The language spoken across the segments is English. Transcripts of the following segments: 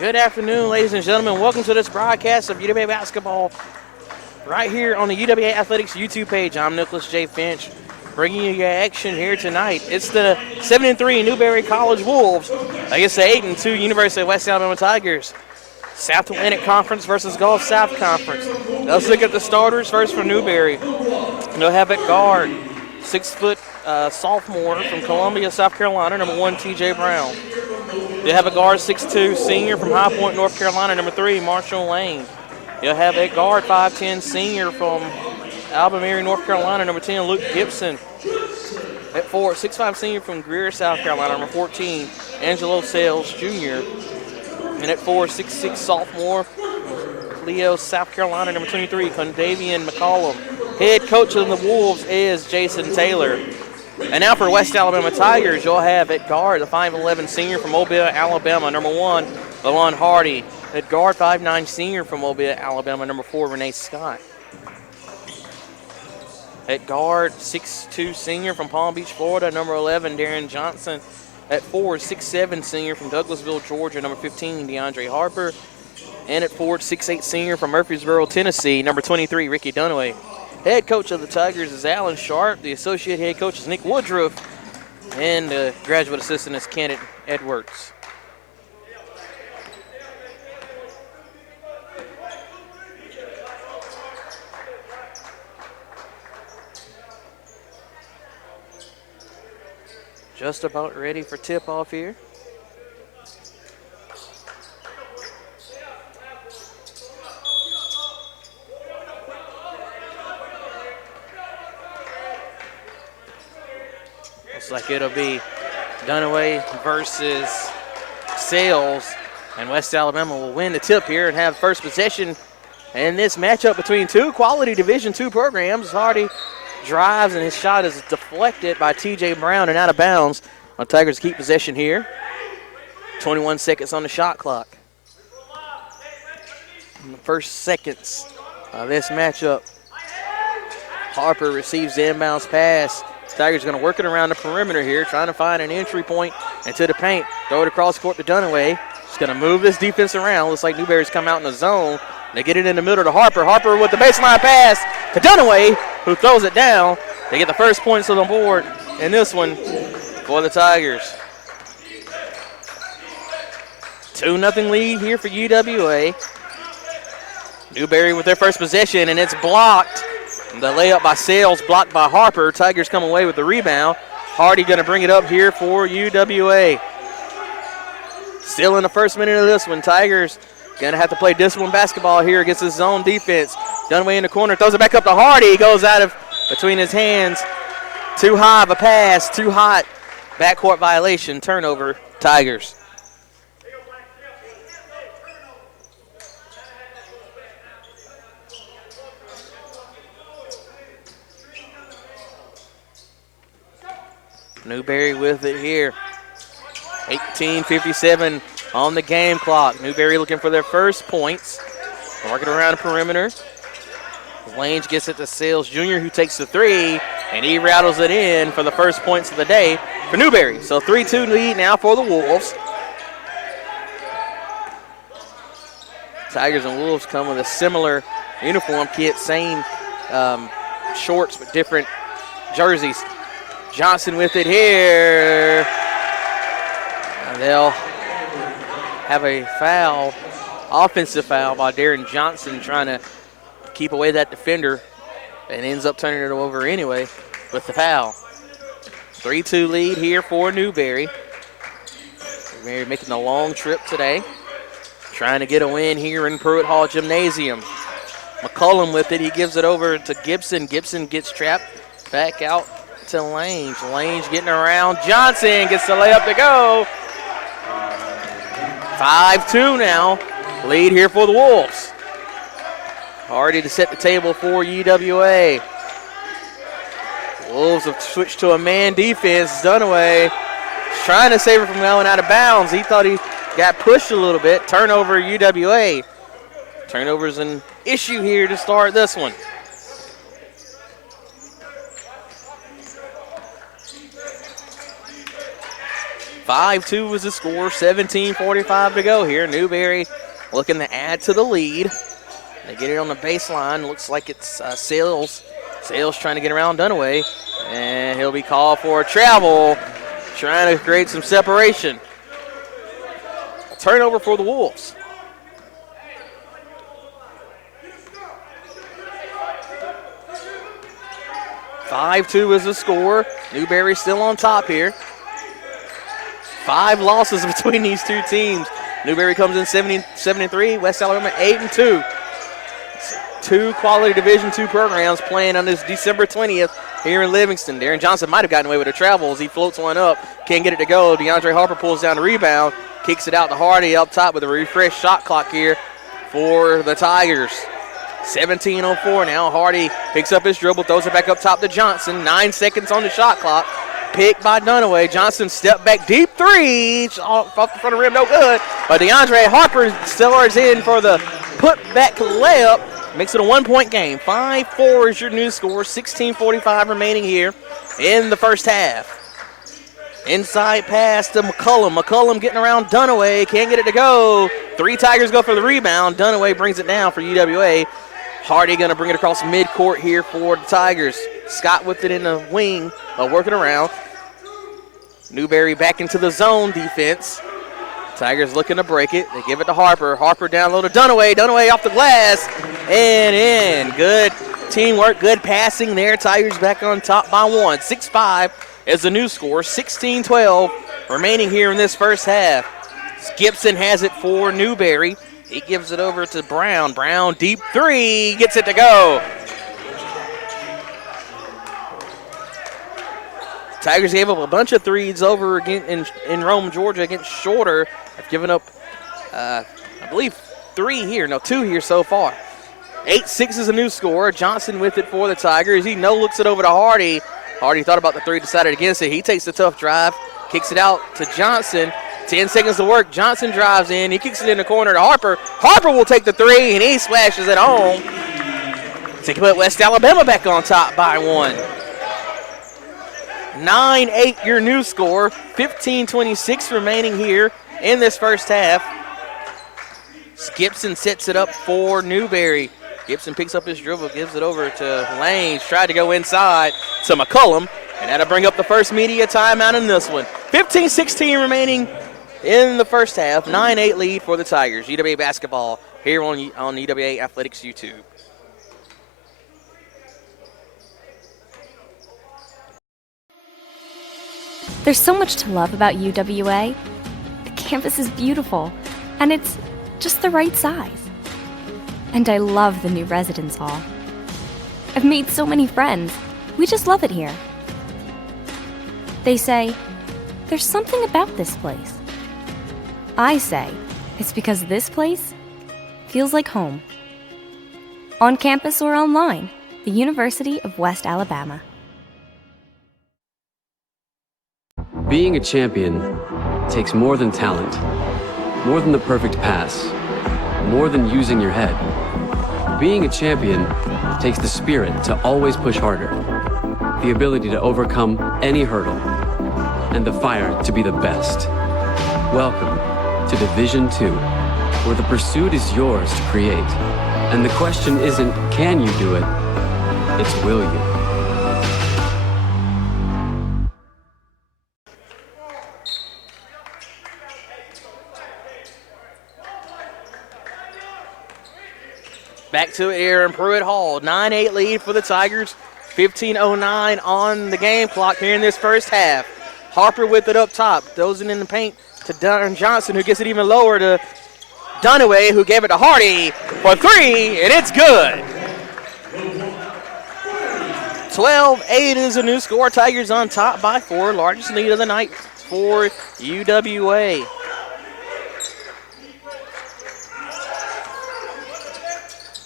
Good afternoon, ladies and gentlemen. Welcome to this broadcast of UWA basketball right here on the UWA Athletics YouTube page. I'm Nicholas J. Finch, bringing you your action here tonight. It's the 7-3 Newberry College Wolves against the 8-2 University of West Alabama Tigers. South Atlantic Conference versus Gulf South Conference. Let's look at the starters first for Newberry. They'll have at guard 6-foot sophomore from Columbia, South Carolina, number 1, T.J. Brown. They'll have a guard 6'2", senior from High Point, North Carolina, number 3, Marshall Lane. They'll have a guard 5'10", senior from Albemarle, North Carolina, number 10, Luke Gibson. At 4, 6'5", senior from Greer, South Carolina, number 14, Angelo Sales, Jr. And at 4, 6'6", sophomore, Leo, South Carolina, number 23, Condavian McCollum. Head coach of the Wolves is Jason Taylor. And now for West Alabama Tigers, you'll have at guard the 5'11", senior from Mobile, Alabama, number 1, Lavon Hardy. At guard, 5'9", senior from Mobile, Alabama, number 4, Renee Scott. At guard, 6'2", senior from Palm Beach, Florida, number 11, Darren Johnson. At 4, 6'7", senior from Douglasville, Georgia, number 15, DeAndre Harper. And at 4, 6'8", senior from Murfreesboro, Tennessee, number 23, Ricky Dunaway. Head coach of the Tigers is Alan Sharp. The associate head coach is Nick Woodruff. And the graduate assistant is Kenneth Edwards. Just about ready for tip-off here. Looks like it'll be Dunaway versus Sales, and West Alabama will win the tip here and have first possession in this matchup between two quality Division II programs. Hardy drives, and his shot is deflected by T.J. Brown and out of bounds. The Tigers keep possession here. 21 seconds on the shot clock. In the first seconds of this matchup, Harper receives the inbounds pass. Tigers going to work it around the perimeter here, trying to find an entry point into the paint. Throw it across court to Dunaway. Just going to move this defense around. Looks like Newberry's come out in the zone. They get it in the middle to Harper. Harper with the baseline pass to Dunaway, who throws it down. They get the first points on the board in this one for the Tigers. 2-0 lead here for UWA. Newberry with their first possession, and it's blocked. The layup by Sales, blocked by Harper. Tigers come away with the rebound. Hardy going to bring it up here for UWA. Still in the first minute of this one. Tigers going to have to play disciplined basketball here against his zone defense. Dunaway in the corner, throws it back up to Hardy. He goes out of between his hands. Too high of a pass, too hot. Backcourt violation, turnover, Tigers. Newberry with it here. 18:57 on the game clock. Newberry looking for their first points. Working around the perimeter. Lange gets it to Sales Jr., who takes the three, and he rattles it in for the first points of the day for Newberry. So 3-2 lead now for the Wolves. Tigers and Wolves come with a similar uniform kit, same shorts but different jerseys. Johnson with it here. And they'll have a foul, offensive foul by Darren Johnson trying to keep away that defender, and ends up turning it over anyway with the foul. 3-2 lead here for Newberry. Newberry making the long trip today, trying to get a win here in Pruitt Hall Gymnasium. McCullum with it. He gives it over to Gibson. Gibson gets trapped back out to Lange. Lange getting around. Johnson gets the layup to go. 5-2 now. Lead here for the Wolves. Hardy to set the table for UWA. Wolves have switched to a man defense. Dunaway trying to save it from going out of bounds. He thought he got pushed a little bit. Turnover UWA. Turnover's an issue here to start this one. 5-2 is the score, 17:45 to go here. Newberry looking to add to the lead. They get it on the baseline. Looks like it's Sales. Sales trying to get around Dunaway, and he'll be called for a travel, trying to create some separation. A turnover for the Wolves. (5-2) is the score. Newberry still on top here. 5 losses between these two teams. Newberry comes in 73, West Alabama 8-2. 2 quality Division II programs playing on this December 20th here in Livingston. Darren Johnson might have gotten away with a travel as he floats one up. Can't get it to go. DeAndre Harper pulls down the rebound, kicks it out to Hardy up top with a refreshed shot clock here for the Tigers. 17:04 now. Hardy picks up his dribble, throws it back up top to Johnson. 9 seconds on the shot clock. Picked by Dunaway. Johnson step back deep three. Off the front of the rim, no good. But DeAndre Harper stars in for the put-back layup. Makes it a 1-point game. 5-4 is your new score. 16:45 remaining here in the first half. Inside pass to McCullum. McCullum getting around Dunaway. Can't get it to go. 3 Tigers go for the rebound. Dunaway brings it down for UWA. Hardy going to bring it across midcourt here for the Tigers. Scott with it in the wing, working around. Newberry back into the zone defense. Tigers looking to break it. They give it to Harper. Harper down low to Dunaway. Dunaway off the glass and in. Good teamwork, good passing there. Tigers back on top by 1. 6-5 is the new score. 16-12 remaining here in this first half. Gibson has it for Newberry. He gives it over to Brown. Brown deep three, gets it to go. Tigers gave up a bunch of threes over again in Rome, Georgia against Shorter. Have given up, I believe, 2 here so far. 8-6 is a new score. Johnson with it for the Tigers. He looks it over to Hardy. Hardy thought about the three, decided against it. He takes the tough drive, kicks it out to Johnson. 10 seconds to work. Johnson drives in. He kicks it in the corner to Harper. Harper will take the three, and he splashes it home to put West Alabama back on top by 1. 9-8 your new score. 15:26 remaining here in this first half. Gibson sets it up for Newberry. Gibson picks up his dribble, gives it over to Lanes. Tried to go inside to McCullum, and that'll bring up the first media timeout in this one. 15:16 remaining in the first half. 9-8 lead for the Tigers. UWA basketball here on UWA Athletics YouTube. There's so much to love about UWA. The campus is beautiful, and it's just the right size. And I love the new residence hall. I've made so many friends. We just love it here. They say, there's something about this place. I say, it's because this place feels like home. On campus or online, the University of West Alabama. Being a champion takes more than talent, more than the perfect pass, more than using your head. Being a champion takes the spirit to always push harder, the ability to overcome any hurdle, and the fire to be the best. Welcome to Division II, where the pursuit is yours to create. And the question isn't, can you do it? It's, will you? Back to Aaron Pruitt Hall. 9-8 lead for the Tigers. 15:09 on the game clock here in this first half. Harper with it up top. Throws it in the paint to Darren Johnson, who gets it even lower to Dunaway, who gave it to Hardy for 3, and it's good. 12-8 is a new score. Tigers on top by 4. Largest lead of the night for UWA.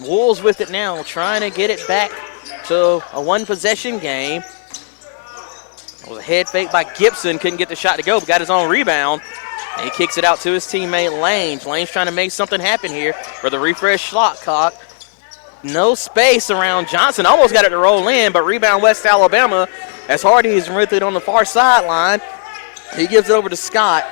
Wolves with it now, trying to get it back to a one-possession game. It was a head fake by Gibson. Couldn't get the shot to go, but got his own rebound. And he kicks it out to his teammate Lange. Lange trying to make something happen here for the refresh shot clock. No space around Johnson. Almost got it to roll in, but rebound West Alabama as Hardy is with it on the far sideline. He gives it over to Scott.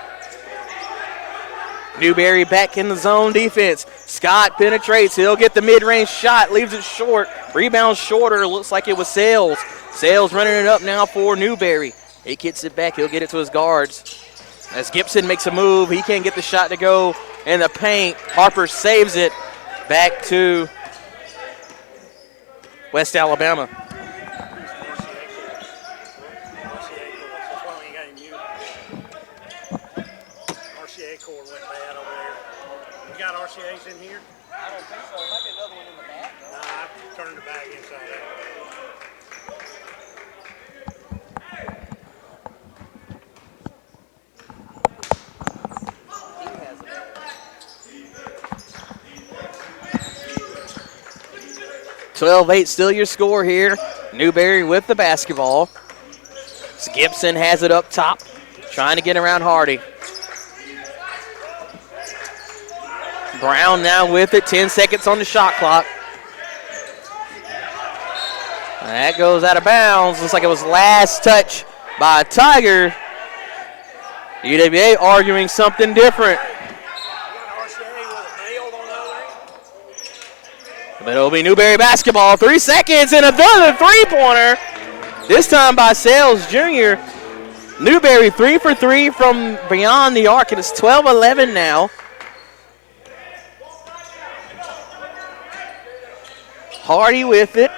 Newberry back in the zone defense. Scott penetrates. He'll get the mid-range shot. Leaves it short. Rebound shorter. Looks like it was Sales. Sales running it up now for Newberry. He gets it back. He'll get it to his guards. As Gibson makes a move, he can't get the shot to go in the paint. Harper saves it. Back to West Alabama. RCA's in here? I don't think so. There might be another one in the back. Nah, I turned the bag inside out. 12-8 still your score here. Newberry with the basketball. Gibson has it up top, trying to get around Hardy. Brown now with it, 10 seconds on the shot clock. That goes out of bounds. Looks like it was last touch by Tiger. UWA arguing something different. But it'll be Newberry basketball. 3 seconds and another three-pointer. This time by Sales Jr. Newberry 3 for 3 from beyond the arc. It is 12-11 now. Hardy with it.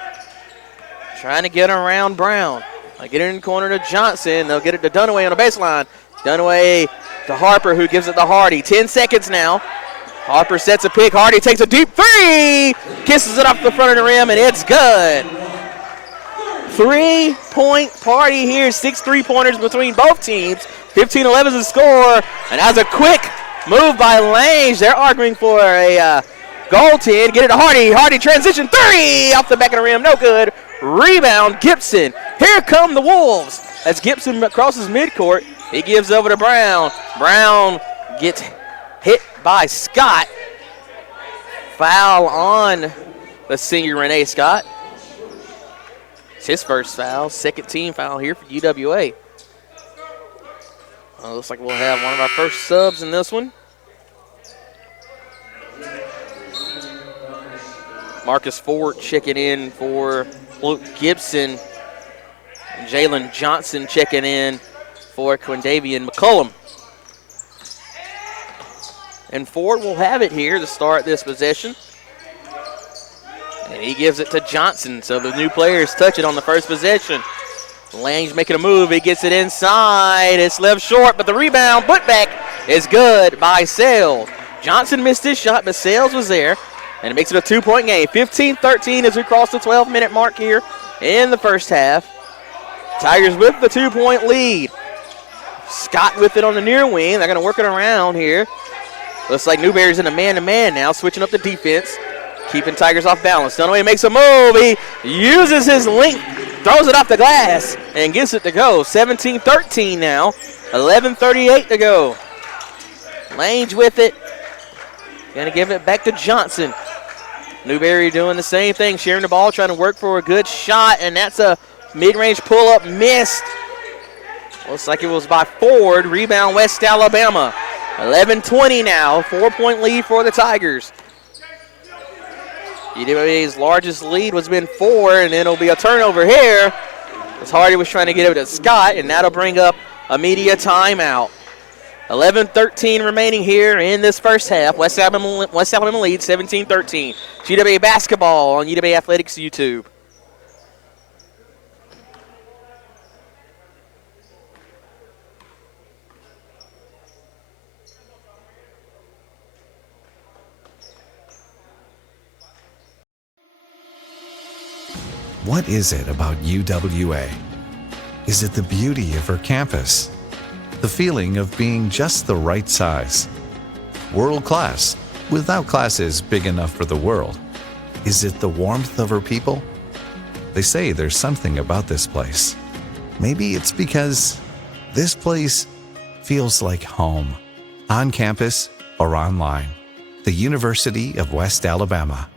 Trying to get around Brown. They get it in the corner to Johnson. They'll get it to Dunaway on the baseline. Dunaway to Harper, who gives it to Hardy. 10 seconds now. Harper sets a pick. Hardy takes a deep three. Kisses it off the front of the rim, and it's good. 3-point party here. 6 3-pointers between both teams. 15-11 is the score. And as a quick move by Lange, they're arguing for a goaltend. Get it to Hardy. Hardy transition three off the back of the rim. No good. Rebound, Gibson. Here come the Wolves. As Gibson crosses midcourt, he gives over to Brown. Brown gets hit by Scott. Foul on the senior Renee Scott. It's his first foul. Second team foul here for UWA. Looks like we'll have one of our first subs in this one. Marcus Ford checking in for Luke Gibson. And Jalen Johnson checking in for Quindavian McCullum. And Ford will have it here to start this possession. And he gives it to Johnson, so the new players touch it on the first possession. Lange making a move. He gets it inside. It's left short, but the rebound, putback is good by Sales. Johnson missed his shot, but Sales was there. And it makes it a 2-point game. 15-13 as we cross the 12-minute mark here in the first half. Tigers with the 2-point lead. Scott with it on the near wing. They're going to work it around here. Looks like Newberry's in a man-to-man now, switching up the defense, keeping Tigers off balance. Dunaway makes a move. He uses his length, throws it off the glass, and gets it to go. 17-13 now. 11:38 to go. Lange with it. Going to give it back to Johnson. Newberry doing the same thing, sharing the ball, trying to work for a good shot, and that's a mid-range pull-up missed. Looks like it was by Ford. Rebound, West Alabama. 11:20 now, 4-point lead for the Tigers. UWA's largest lead was been 4, and then it'll be a turnover here. As Hardy was trying to get it to Scott, and that'll bring up a media timeout. 11:13 remaining here in this first half. West Alabama lead 17-13. UWA basketball on UWA Athletics YouTube. What is it about UWA? Is it the beauty of her campus? The feeling of being just the right size? World class, without classes big enough for the world? Is it the warmth of her people? They say there's something about this place. Maybe it's because this place feels like home, on campus or online. The University of West Alabama.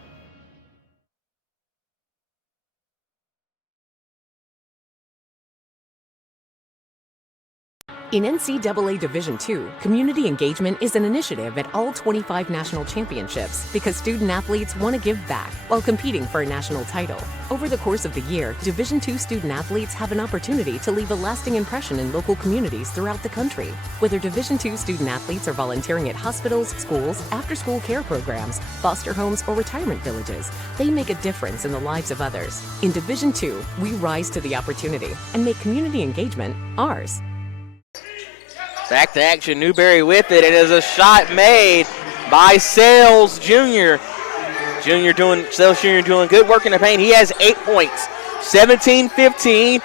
In NCAA Division II, community engagement is an initiative at all 25 national championships because student-athletes want to give back while competing for a national title. Over the course of the year, Division II student-athletes have an opportunity to leave a lasting impression in local communities throughout the country. Whether Division II student-athletes are volunteering at hospitals, schools, after-school care programs, foster homes, or retirement villages, they make a difference in the lives of others. In Division II, we rise to the opportunity and make community engagement ours. Back to action, Newberry with it. It is a shot made by Sales Jr. Sales Jr. doing good work in the paint. He has 8 points, 17-15.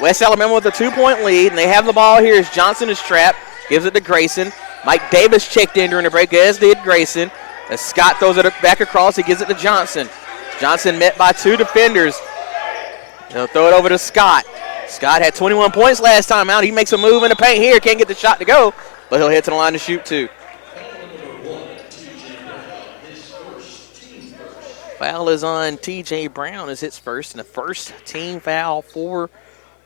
West Alabama with a 2-point lead, and they have the ball here as Johnson is trapped, gives it to Grayson. Mike Davis checked in during the break, as did Grayson. As Scott throws it back across, he gives it to Johnson. Johnson met by 2 defenders. He'll throw it over to Scott. Scott had 21 points last time out. He makes a move in the paint here. Can't get the shot to go, but he'll head to the line to shoot 2. Foul is on T.J. Brown as hits first, and the first team foul for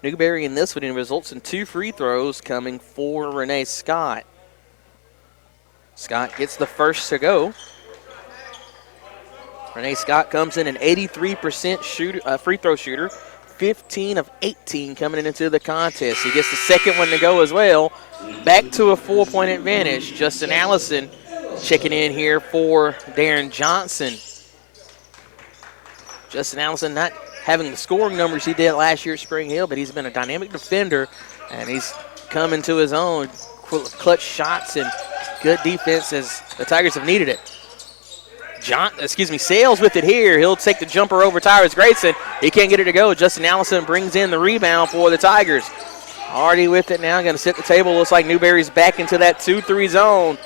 Newberry in this one, and results in 2 free throws coming for Renee Scott. Scott gets the first to go. Renee Scott comes in an 83% free throw shooter. 15 of 18 coming into the contest. He gets the second one to go as well. Back to a 4-point advantage. Justin Allison checking in here for Darren Johnson. Justin Allison not having the scoring numbers he did last year at Spring Hill, but he's been a dynamic defender, and he's come into his own. Clutch shots and good defense as the Tigers have needed it. Sales with it here. He'll take the jumper over Tyrus Grayson. He can't get it to go. Justin Allison brings in the rebound for the Tigers. Hardy with it now, going to set the table. Looks like Newberry's back into that 2-3 zone.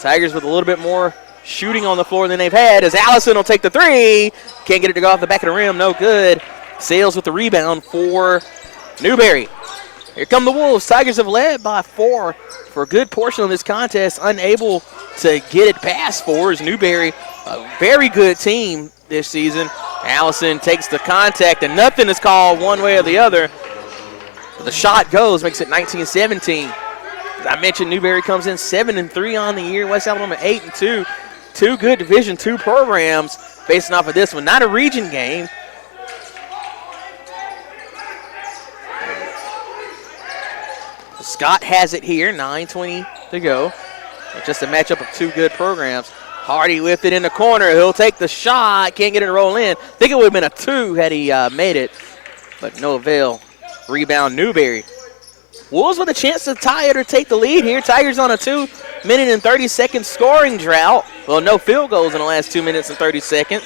Tigers with a little bit more shooting on the floor than they've had as Allison will take the 3. Can't get it to go off the back of the rim. No good. Sales with the rebound for Newberry. Here come the Wolves. Tigers have led by 4 for a good portion of this contest. Unable to get it past 4 as Newberry, a very good team this season. Allison takes the contact, and nothing is called one way or the other. The shot goes, makes it 19-17. As I mentioned, Newberry comes in 7-3 on the year. West Alabama 8-2. 2 good Division II programs facing off of this one. Not a region game. Scott has it here, 9:20 to go. Just a matchup of 2 good programs. Hardy with it in the corner. He'll take the shot. Can't get it to roll in. Think it would have been a 2 had he made it, but no avail. Rebound Newberry. Wolves with a chance to tie it or take the lead here. Tigers on a 2-minute and 30-second scoring drought. Well, no field goals in the last 2 minutes and 30 seconds.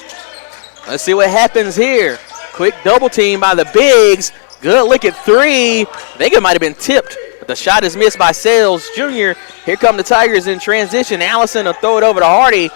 Let's see what happens here. Quick double team by the bigs. Good look at 3. I think it might have been tipped, but the shot is missed by Sales Jr. Here come the Tigers in transition. Allison will throw it over to Hardy.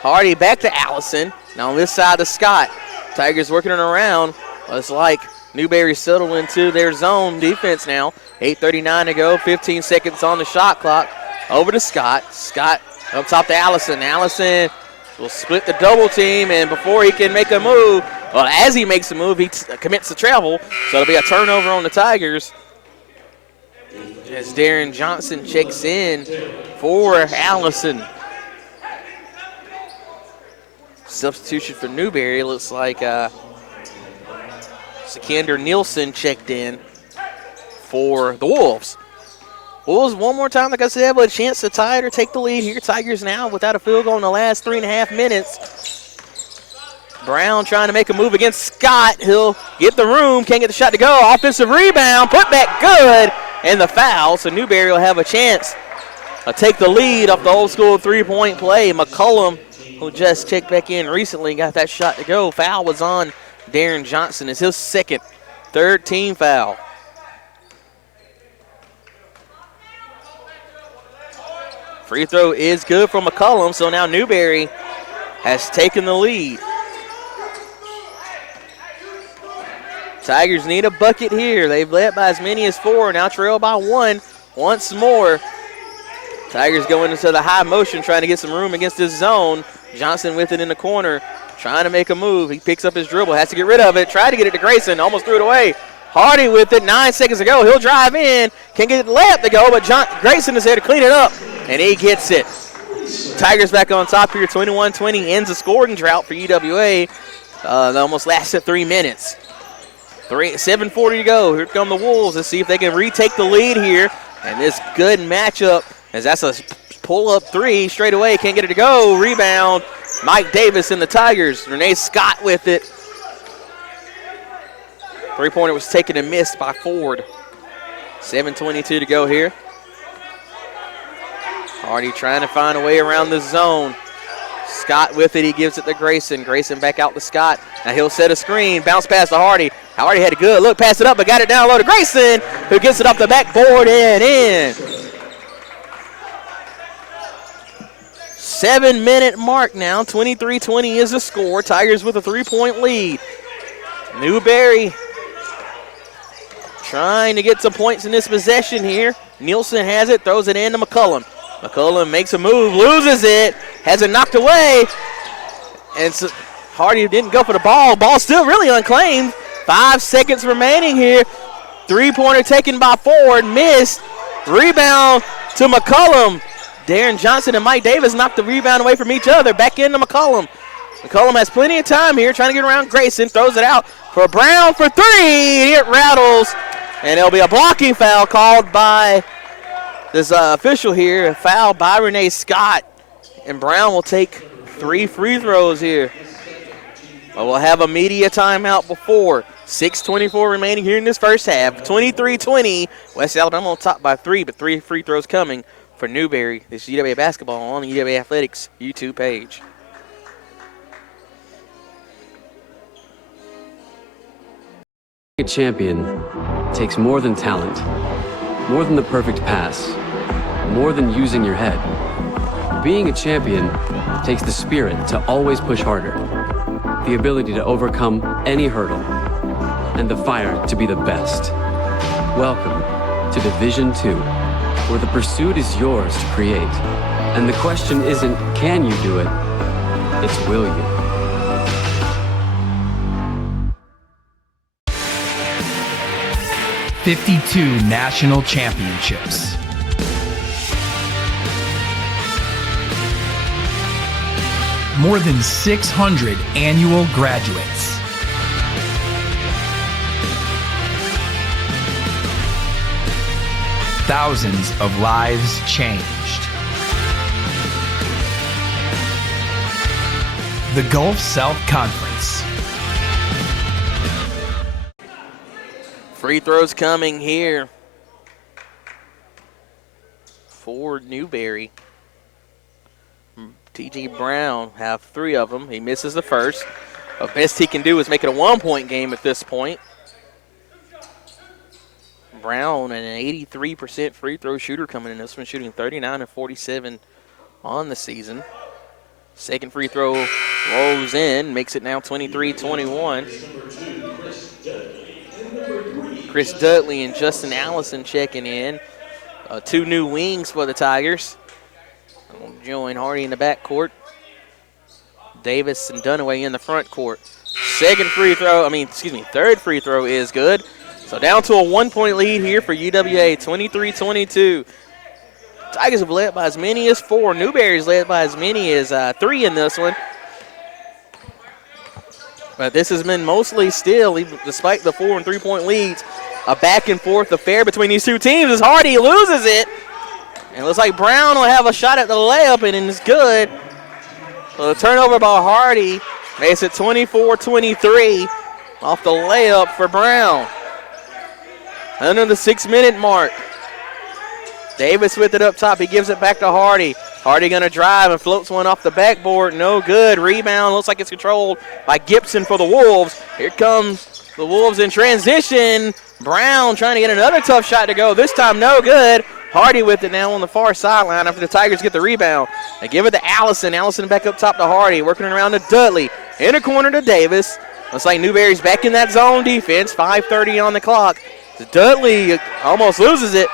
Hardy back to Allison. Now on this side to Scott. Tigers working it around. It's like Newberry settled into their zone defense now. 8:39 to go, 15 seconds on the shot clock. Over to Scott. Scott up top to Allison. Allison will split the double team, and before he can make a move, well, as he makes a move, he commits to travel. So it'll be a turnover on the Tigers. As Darren Johnson checks in for Allison. Substitution for Newberry. Looks like Sikander Nielsen checked in for the Wolves. Wolves one more time, like I said, with a chance to tie it or take the lead here. Tigers now without a field goal in the last 3.5 minutes. Brown trying to make a move against Scott. He'll get the room, can't get the shot to go. Offensive rebound, put back good, and the foul. So Newberry will have a chance to take the lead off the old school 3-point play. McCullum, who just checked back in recently, got that shot to go. Foul was on Darren Johnson. It's his second, 3rd team foul. Free throw is good for McCullum, so now Newberry has taken the lead. Tigers need a bucket here. They've led by as many as 4, now trail by 1 once more. Tigers going into the high motion, trying to get some room against this zone. Johnson with it in the corner, trying to make a move. He picks up his dribble, has to get rid of it, tried to get it to Grayson, almost threw it away. Hardy with it, 9 seconds to go. He'll drive in, can't get the layup to go, but Grayson is there to clean it up, and he gets it. Tigers back on top here, 21-20, ends the scoring drought for UWA. That almost lasted 3 minutes. 7:40 to go. Here come the Wolves. Let's see if they can retake the lead here. And this good matchup, as that's a pull-up three straight away. Can't get it to go. Rebound, Mike Davis and the Tigers. Renee Scott with it. Three-pointer was taken and missed by Ford. 7:22 to go here. Hardy trying to find a way around the zone. Scott with it. He gives it to Grayson. Grayson back out to Scott. Now he'll set a screen. Bounce pass to Hardy. Hardy had a good look. Pass it up, but got it down low to Grayson, who gets it off the backboard and in. 7-minute mark now. 23-20 is the score. Tigers with a 3-point lead. Newberry trying to get some points in this possession here. Nielsen has it, throws it in to McCullum. McCullum makes a move, loses it, has it knocked away. And so Hardy didn't go for the ball. Ball still really unclaimed. 5 seconds remaining here. Three-pointer taken by Ford, missed. Rebound to McCullum. Darren Johnson and Mike Davis knocked the rebound away from each other. Back into McCullum. McCullum has plenty of time here, trying to get around Grayson. Throws it out for Brown for three. It rattles, and there'll be a blocking foul called by this official here. A foul by Renee Scott, and Brown will take 3 free throws here. But we'll have a media timeout before. 6:24 remaining here in this first half. 23-20. West Alabama on top by 3, but 3 free throws coming for Newberry. This is UWA basketball on the UWA Athletics YouTube page. Being a champion takes more than talent, more than the perfect pass, more than using your head. Being a champion takes the spirit to always push harder, the ability to overcome any hurdle, and the fire to be the best. Welcome to Division II, where the pursuit is yours to create. And the question isn't, can you do it? It's, will you? "52 national championships. More than 600 annual graduates. Thousands of lives changed. The Gulf South Conference. Free throws coming here for Newberry. T.J. Brown have 3 of them. He misses the first. The best he can do is make it a 1-point game at this point. Brown, an 83% free throw shooter coming in this one, shooting 39 and 47 on the season. Second free throw rolls in, makes it now 23-21. Chris Dudley and Justin Allison checking in. 2 new wings for the Tigers. Join Hardy in the backcourt. Davis and Dunaway in the front court. Third free throw is good. So down to a 1-point lead here for UWA, 23-22. Tigers have led by as many as 4. Newberry's led by as many as 3 in this one. But this has been mostly still, even despite the 4- and 3-point leads, a back-and-forth affair between these two teams as Hardy loses it. And it looks like Brown will have a shot at the layup, and it's good. So the turnover by Hardy makes it 24-23 off the layup for Brown. Under the 6-minute mark. Davis with it up top. He gives it back to Hardy. Hardy going to drive and floats one off the backboard. No good. Rebound. Looks like it's controlled by Gibson for the Wolves. Here comes the Wolves in transition. Brown trying to get another tough shot to go. This time no good. Hardy with it now on the far sideline after the Tigers get the rebound. They give it to Allison. Allison back up top to Hardy. Working it around to Dudley. In the corner to Davis. Looks like Newberry's back in that zone defense. 5:30 on the clock. Dudley almost loses it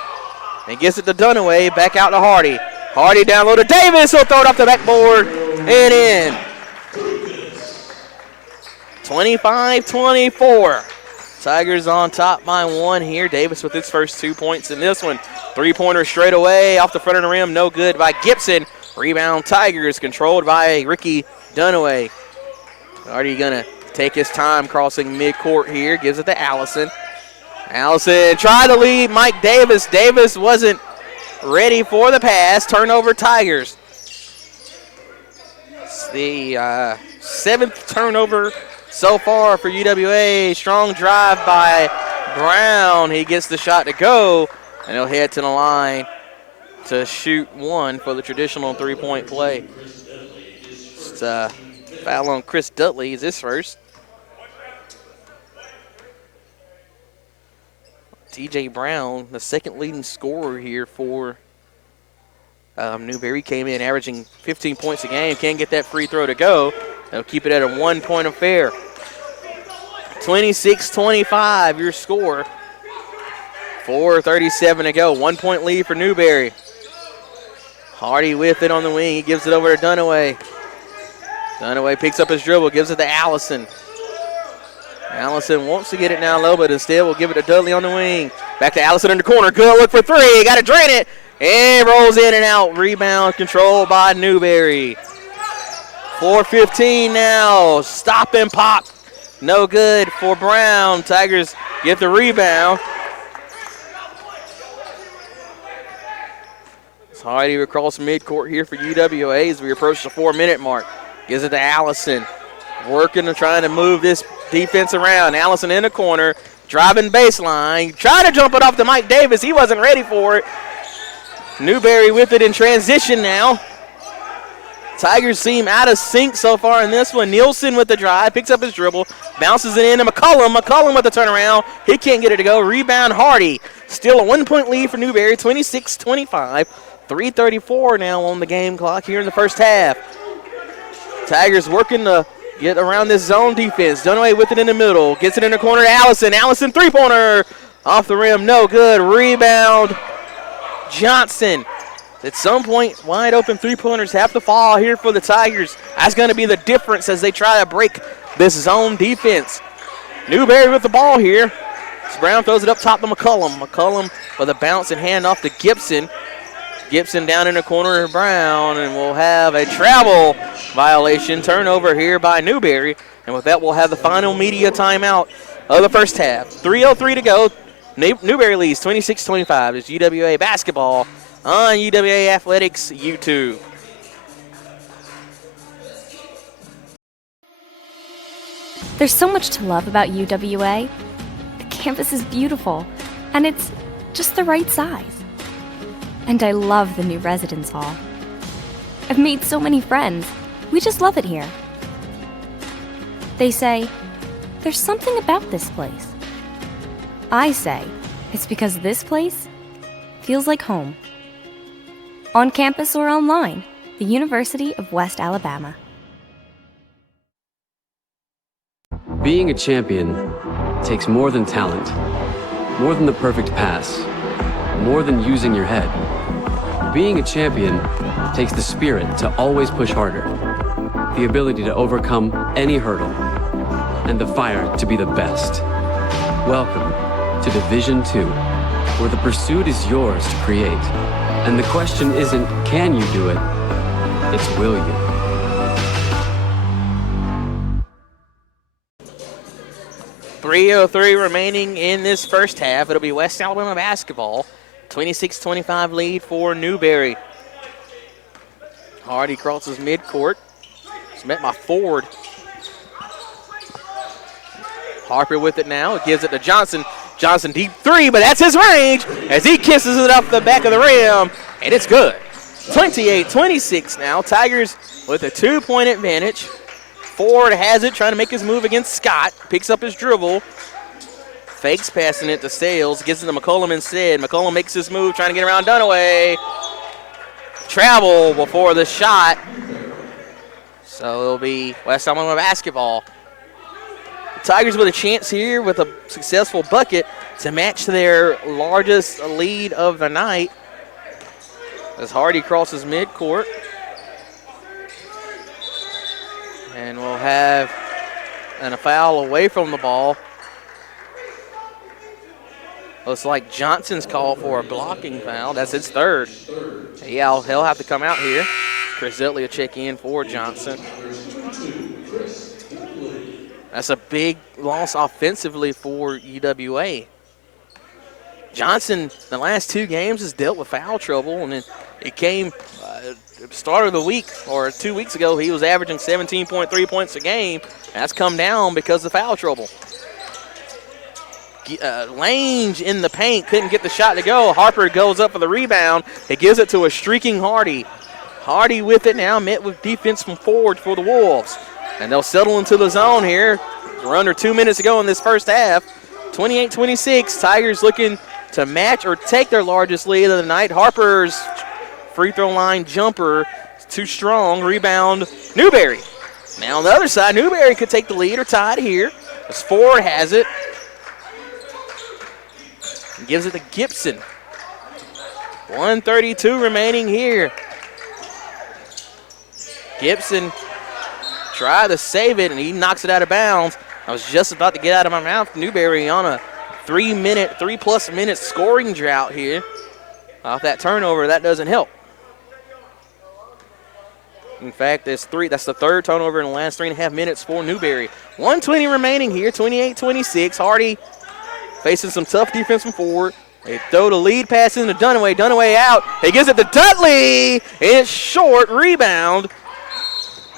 and gets it to Dunaway. Back out to Hardy. Hardy down low to Davis. He'll throw it off the backboard and in. 25-24. Tigers on top by 1 here. Davis with his first 2 points in this one. Three-pointer straight away off the front of the rim. No good by Gibson. Rebound Tigers controlled by Ricky Dunaway. Already going to take his time crossing midcourt here. Gives it to Allison. Allison tried to lead Mike Davis. Davis wasn't ready for the pass. Turnover Tigers. It's the 7th turnover so far for UWA. Strong drive by Brown. He gets the shot to go, and he'll head to the line to shoot one for the traditional three-point play. Just foul on Chris Dudley is his first. T.J. Brown, the second leading scorer here for Newberry, came in averaging 15 points a game. Can't get that free throw to go. They'll keep it at a 1-point affair. 26-25, your score. 4:37 to go. 1-point lead for Newberry. Hardy with it on the wing. He gives it over to Dunaway. Dunaway picks up his dribble, gives it to Allison. Allison wants to get it down low, but instead will give it to Dudley on the wing. Back to Allison in the corner. Good look for three. Got to drain it. And rolls in and out. Rebound controlled by Newberry. 4:15 now. Stop and pop. No good for Brown. Tigers get the rebound. It's Hardy across midcourt here for UWA as we approach the 4-minute mark. Gives it to Allison. Working and trying to move this defense around. Allison in the corner. Driving baseline. Trying to jump it off to Mike Davis. He wasn't ready for it. Newberry with it in transition now. Tigers seem out of sync so far in this one. Nielsen with the drive. Picks up his dribble. Bounces it into McCullum. McCullum with the turnaround. He can't get it to go. Rebound Hardy. Still a 1-point lead for Newberry. 26-25. 3:34 now on the game clock here in the first half. Tigers working to get around this zone defense. Dunaway with it in the middle. Gets it in the corner to Allison. Allison three-pointer. Off the rim. No good. Rebound Johnson. At some point, wide open three-pointers have to fall here for the Tigers. That's going to be the difference as they try to break this zone defense. Newberry with the ball here. Brown throws it up top to McCullum. McCullum with a bounce and hand off to Gibson. Gibson down in the corner of Brown, and we'll have a travel violation. Turnover here by Newberry. And with that, we'll have the final media timeout of the first half. 3:03 to go. Newberry leads 26-25. It's UWA basketball on UWA Athletics YouTube. There's so much to love about UWA. The campus is beautiful, and it's just the right size. And I love the new residence hall. I've made so many friends. We just love it here. They say, there's something about this place. I say, it's because this place feels like home. On campus or online, the University of West Alabama. Being a champion takes more than talent, more than the perfect pass, more than using your head. Being a champion takes the spirit to always push harder, the ability to overcome any hurdle, and the fire to be the best. Welcome to Division II, where the pursuit is yours to create. And the question isn't, can you do it? It's, will you? .303 remaining in this first half. It'll be West Alabama basketball. 26-25 lead for Newberry. Hardy crosses midcourt. It's met by Ford. Harper with it now. It gives it to Johnson. Johnson deep three, but that's his range as he kisses it up the back of the rim, and it's good. 28-26 now. Tigers with a 2-point advantage. Ford has it, trying to make his move against Scott. Picks up his dribble. Fakes passing it to Sales. Gets it to McCullum instead. McCullum makes his move, trying to get around Dunaway. Travel before the shot. So it'll be West Alabama basketball. The Tigers with a chance here with a successful bucket to match their largest lead of the night. As Hardy crosses midcourt. And we'll have a foul away from the ball. Looks like Johnson's called for a blocking foul. That's his third. Yeah, he'll have to come out here. Chris Dudley will check in for Johnson. That's a big loss offensively for UWA. Johnson, the last 2 games, has dealt with foul trouble, and it came start of the week, or 2 weeks ago, he was averaging 17.3 points a game. That's come down because of foul trouble. Lange in the paint, couldn't get the shot to go. Harper goes up for the rebound. He gives it to a streaking Hardy. Hardy with it now, met with defense from forward for the Wolves. And they'll settle into the zone here. We're under 2 minutes to go in this first half. 28-26, Tigers looking to match or take their largest lead of the night. Harper's free throw line jumper is too strong. Rebound, Newberry. Now on the other side, Newberry could take the lead or tie it here. As Ford has it. Gives it to Gibson. 1:32 remaining here. Gibson tried to save it, and he knocks it out of bounds. I was just about to get out of my mouth. Newberry on a 3+ minute scoring drought here. Off that turnover, that doesn't help. In fact, that's the third turnover in the last 3.5 minutes for Newberry. 1:20 remaining here, 28-26. Hardy facing some tough defense from forward. They throw the lead pass into Dunaway. Dunaway out. He gives it to Dudley. And it's short. Rebound.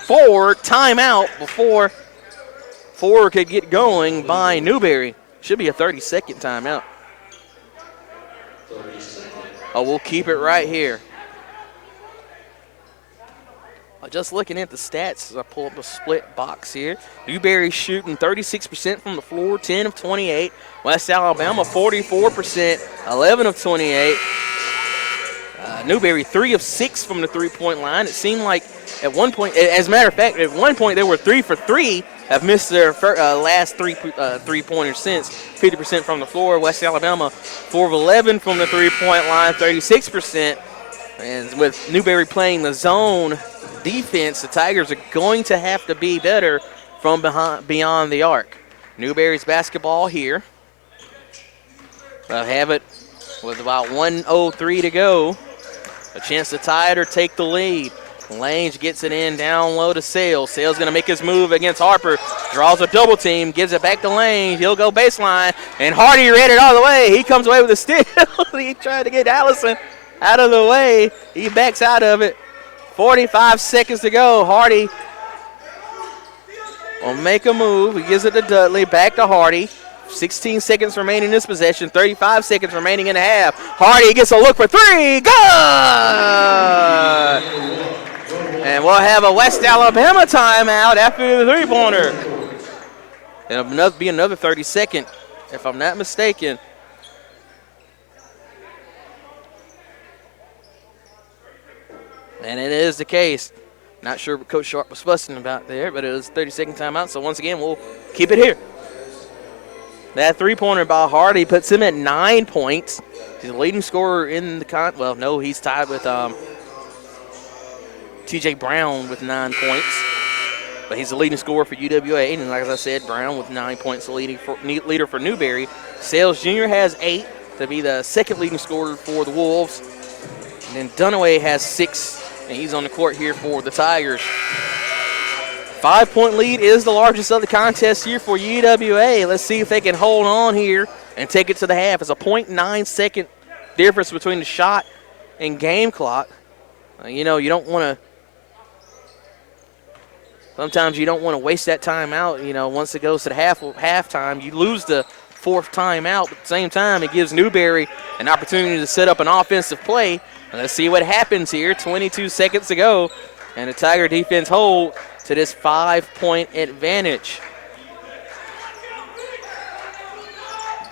Forward. Timeout before forward could get going by Newberry. Should be a 30-second timeout. Oh, we'll keep it right here. Just looking at the stats, I pull up a split box here. Newberry shooting 36% from the floor, 10 of 28. West Alabama 44%, 11 of 28. Newberry 3 of 6 from the three-point line. It seemed like at one point, as a matter of fact, at one point they were 3 for 3. Have missed their last three-pointers since. 50% from the floor. West Alabama 4 of 11 from the three-point line, 36%. And with Newberry playing the zone defense, the Tigers are going to have to be better from beyond the arc. Newberry's basketball here. They'll have it with about 1:03 to go. A chance to tie it or take the lead. Lange gets it in down low to Sales. Sales going to make his move against Harper. Draws a double team, gives it back to Lange. He'll go baseline, and Hardy read it all the way. He comes away with a steal. He tried to get Allison out of the way. He backs out of it. 45 seconds to go. Hardy will make a move. He gives it to Dudley. Back to Hardy. 16 seconds remaining in this possession. 35 seconds remaining in the half. Hardy gets a look for 3. Good! And we'll have a West Alabama timeout after the three-pointer. It'll be another 30-second, if I'm not mistaken. And it is the case. Not sure what Coach Sharp was fussing about there, but it was 30-second timeout. So once again, we'll keep it here. That three-pointer by Hardy puts him at 9 points. He's the leading scorer in the well, no, he's tied with T.J. Brown with 9 points. But he's the leading scorer for UWA. And like I said, Brown with 9 points, the leader for Newberry. Sales Jr. has 8 to be the second leading scorer for the Wolves. And then Dunaway has 6. And he's on the court here for the Tigers. 5-point lead is the largest of the contest here for UWA. Let's see if they can hold on here and take it to the half. It's a 0.9-second difference between the shot and game clock. You don't want to – sometimes you don't want to waste that time out. Once it goes to the halftime, you lose the fourth timeout. But at the same time, it gives Newberry an opportunity to set up an offensive play. Let's see what happens here. 22 seconds to go. And the Tiger defense hold to this 5-point advantage.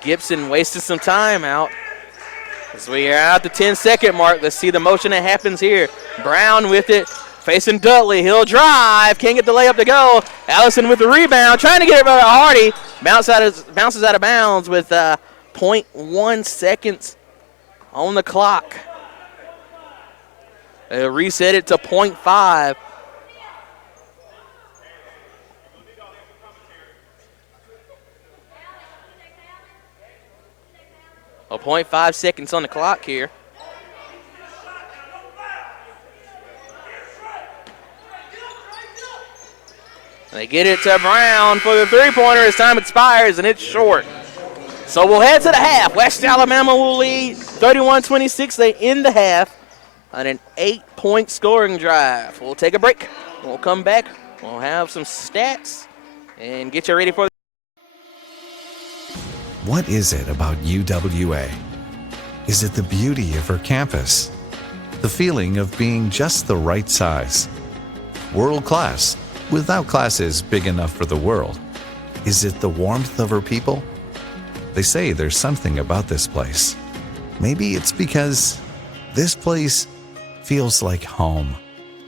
Gibson wasted some time out. As we are at the 10-second mark, let's see the motion that happens here. Brown with it, facing Dudley. He'll drive. Can't get the layup to go. Allison with the rebound, trying to get it by Hardy. Bounces out of bounds with 0.1 seconds on the clock. They'll reset it to 0.5. 0.5 seconds on the clock here. They get it to Brown for the three-pointer as time expires, and it's short. So we'll head to the half. West Alabama will lead 31-26. They end the half on an 8-point scoring drive. We'll take a break. We'll come back. We'll have some stats and get you ready for What is it about UWA? Is it the beauty of her campus? The feeling of being just the right size? World class, without classes big enough for the world? Is it the warmth of her people? They say there's something about this place. Maybe it's because this place feels like home,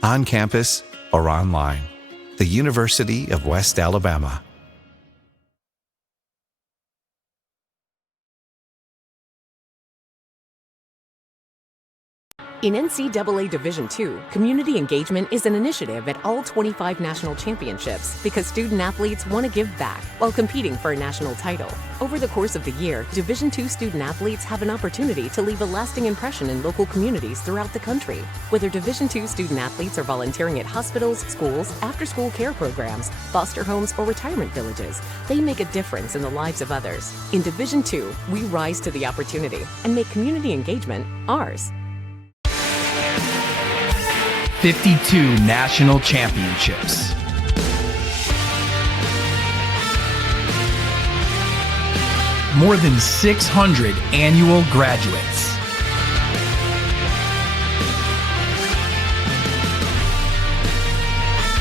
on campus or online. The University of West Alabama. In NCAA Division II, community engagement is an initiative at all 25 national championships because student athletes want to give back while competing for a national title. Over the course of the year, Division II student athletes have an opportunity to leave a lasting impression in local communities throughout the country. Whether Division II student athletes are volunteering at hospitals, schools, after-school care programs, foster homes, or retirement villages, they make a difference in the lives of others. In Division II, we rise to the opportunity and make community engagement ours. 52 national championships. More than 600 annual graduates.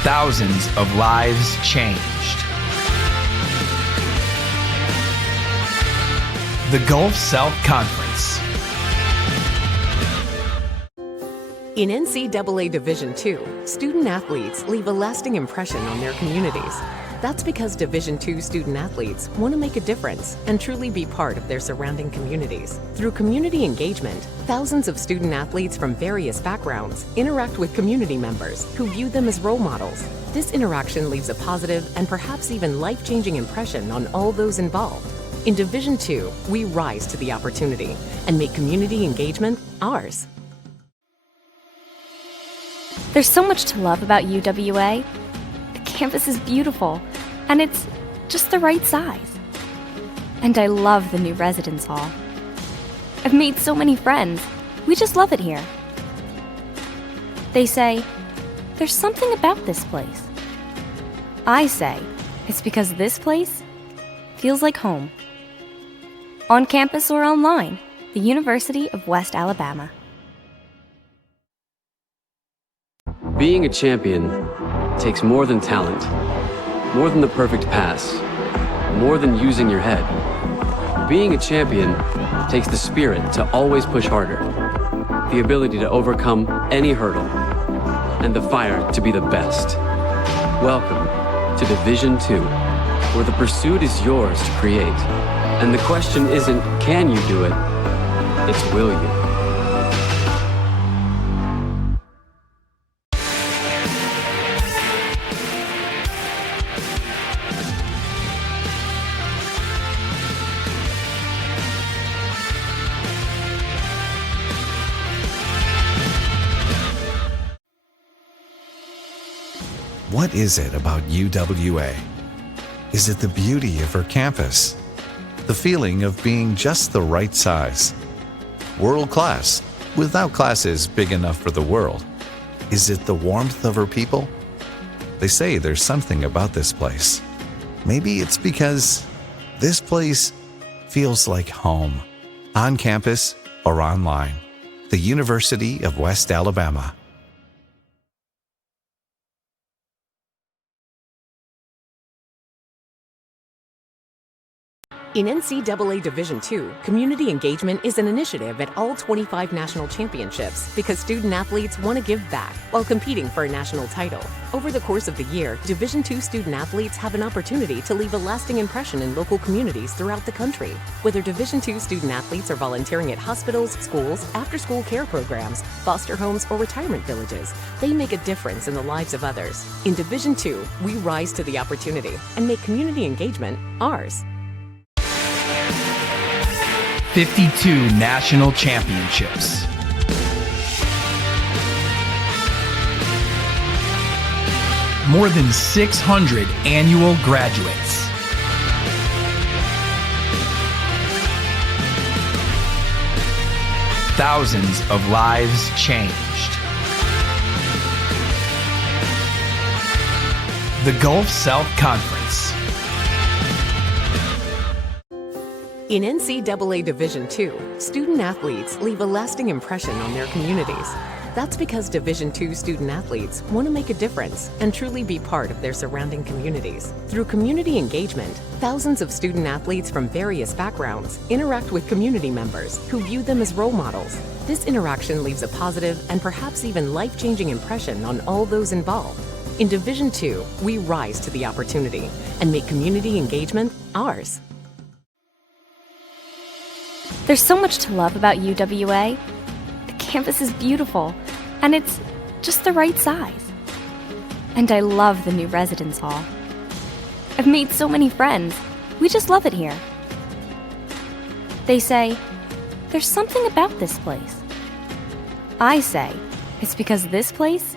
Thousands of lives changed. The Gulf South Conference. In NCAA Division II, student athletes leave a lasting impression on their communities. That's because Division II student athletes want to make a difference and truly be part of their surrounding communities. Through community engagement, thousands of student athletes from various backgrounds interact with community members who view them as role models. This interaction leaves a positive and perhaps even life-changing impression on all those involved. In Division II, we rise to the opportunity and make community engagement ours. There's so much to love about UWA. The campus is beautiful, and it's just the right size. And I love the new residence hall. I've made so many friends. We just love it here. They say, there's something about this place. I say, it's because this place feels like home. On campus or online, the University of West Alabama. Being a champion takes more than talent, more than the perfect pass, more than using your head. Being a champion takes the spirit to always push harder, the ability to overcome any hurdle, and the fire to be the best. Welcome to Division II, where the pursuit is yours to create. And the question isn't, can you do it? It's, will you? What is it about UWA? Is it the beauty of her campus? The feeling of being just the right size? World class, without classes big enough for the world? Is it the warmth of her people? They say there's something about this place. Maybe it's because this place feels like home, on campus or online. The University of West Alabama. In NCAA Division II, community engagement is an initiative at all 25 national championships because student athletes want to give back while competing for a national title. Over the course of the year, Division II student athletes have an opportunity to leave a lasting impression in local communities throughout the country. Whether Division II student athletes are volunteering at hospitals, schools, after-school care programs, foster homes, or retirement villages, they make a difference in the lives of others. In Division II, we rise to the opportunity and make community engagement ours. 52 national championships. More than 600 annual graduates. Thousands of lives changed. The Gulf South Conference. In NCAA Division II, student athletes leave a lasting impression on their communities. That's because Division II student athletes want to make a difference and truly be part of their surrounding communities. Through community engagement, thousands of student athletes from various backgrounds interact with community members who view them as role models. This interaction leaves a positive and perhaps even life-changing impression on all those involved. In Division II, we rise to the opportunity and make community engagement ours. There's so much to love about UWA. The campus is beautiful, and it's just the right size. And I love the new residence hall. I've made so many friends. We just love it here. They say, there's something about this place. I say, it's because this place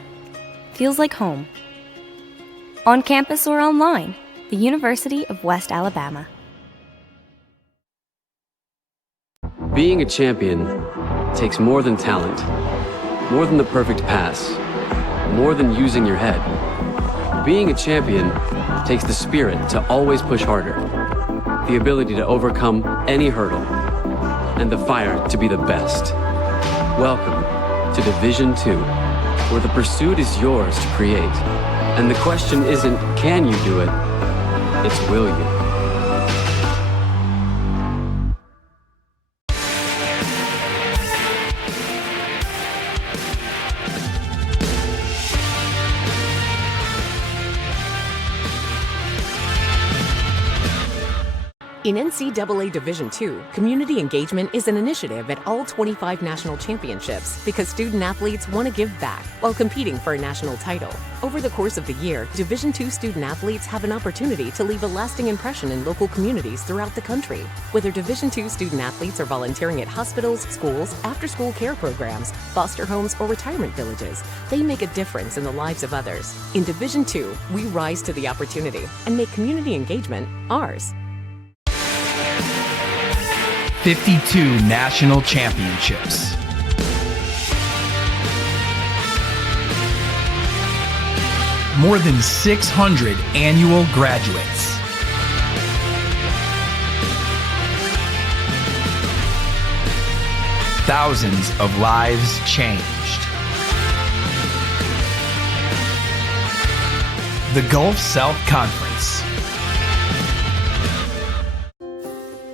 feels like home. On campus or online, the University of West Alabama. Being a champion takes more than talent, more than the perfect pass, more than using your head. Being a champion takes the spirit to always push harder, the ability to overcome any hurdle, and the fire to be the best. Welcome to Division II, where the pursuit is yours to create. And the question isn't, can you do it? It's, will you? In NCAA Division II, community engagement is an initiative at all 25 national championships because student athletes want to give back while competing for a national title. Over the course of the year, Division II student athletes have an opportunity to leave a lasting impression in local communities throughout the country. Whether Division II student athletes are volunteering at hospitals, schools, after-school care programs, foster homes, or retirement villages, they make a difference in the lives of others. In Division II, we rise to the opportunity and make community engagement ours. 52 national championships. More than 600 annual graduates. Thousands of lives changed. The Gulf South Conference.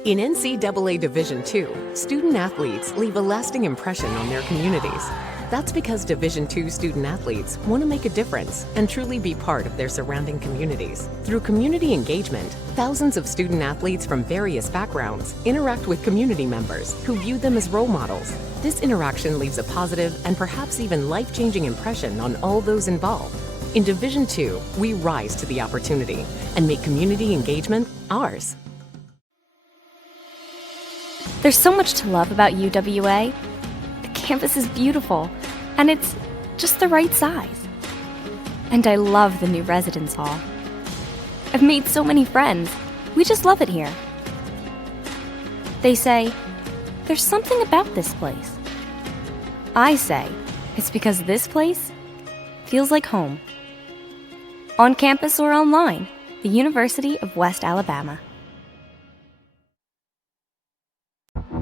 In NCAA Division II, student athletes leave a lasting impression on their communities. That's because Division II student athletes want to make a difference and truly be part of their surrounding communities. Through community engagement, thousands of student athletes from various backgrounds interact with community members who view them as role models. This interaction leaves a positive and perhaps even life-changing impression on all those involved. In Division II, we rise to the opportunity and make community engagement ours. There's so much to love about UWA. The campus is beautiful, and it's just the right size. And I love the new residence hall. I've made so many friends. We just love it here. They say, there's something about this place. I say, it's because this place feels like home. On campus or online, the University of West Alabama.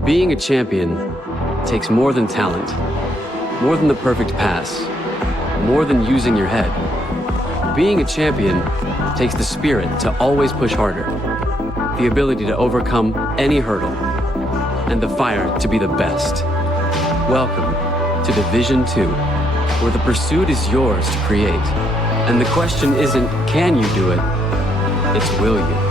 Being a champion takes more than talent, more than the perfect pass, more than using your head. Being a champion takes the spirit to always push harder, the ability to overcome any hurdle, and the fire to be the best. Welcome to Division II, where the pursuit is yours to create. And the question isn't, can you do it? It's, will you?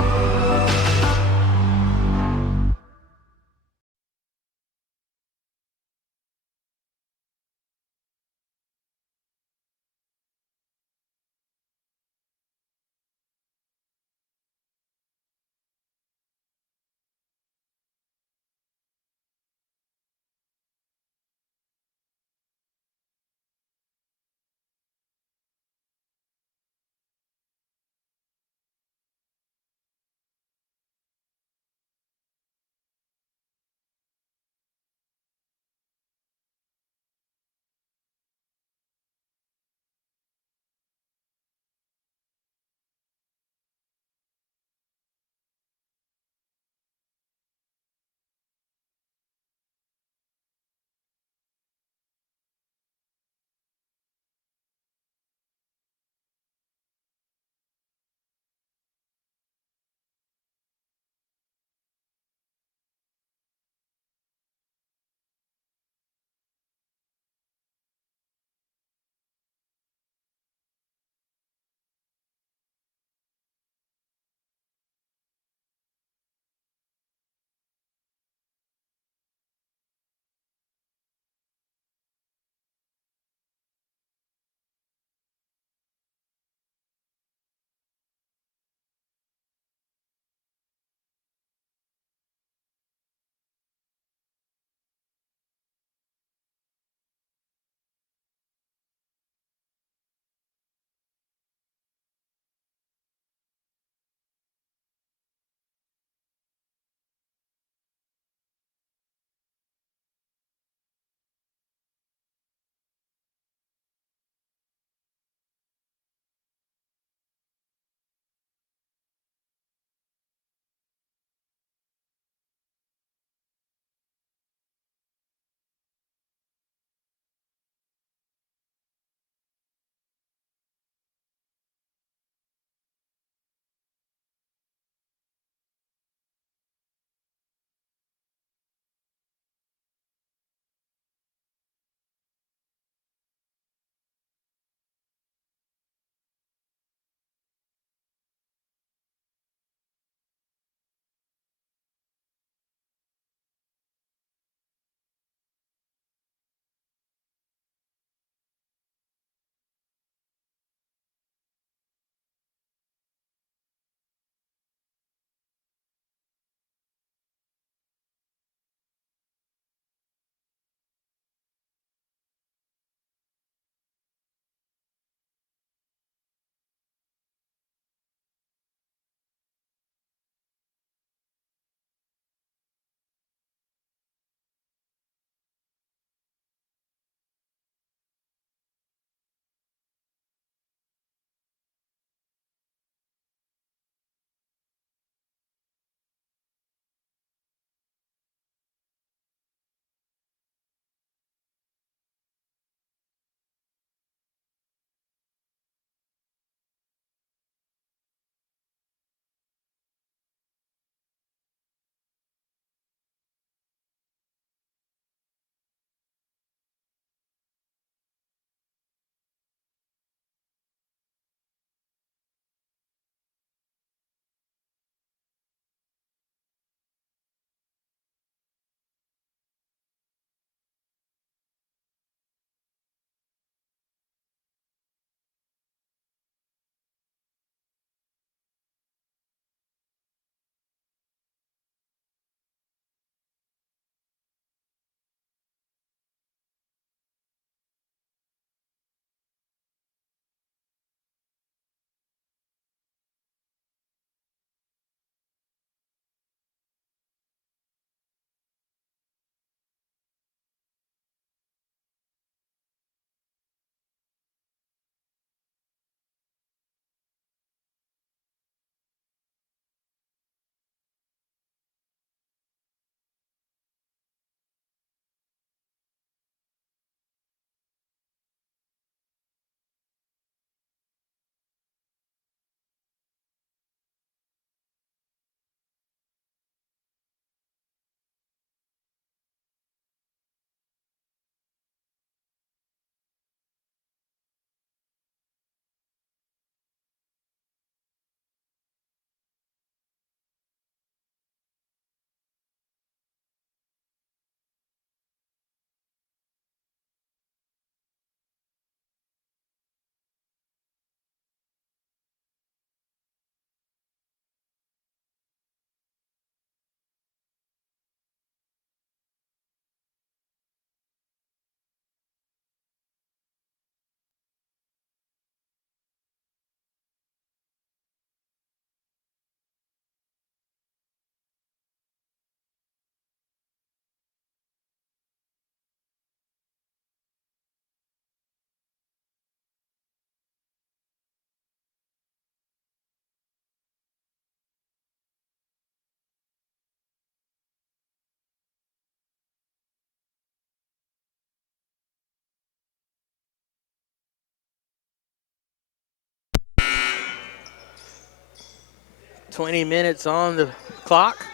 20 minutes on the clock.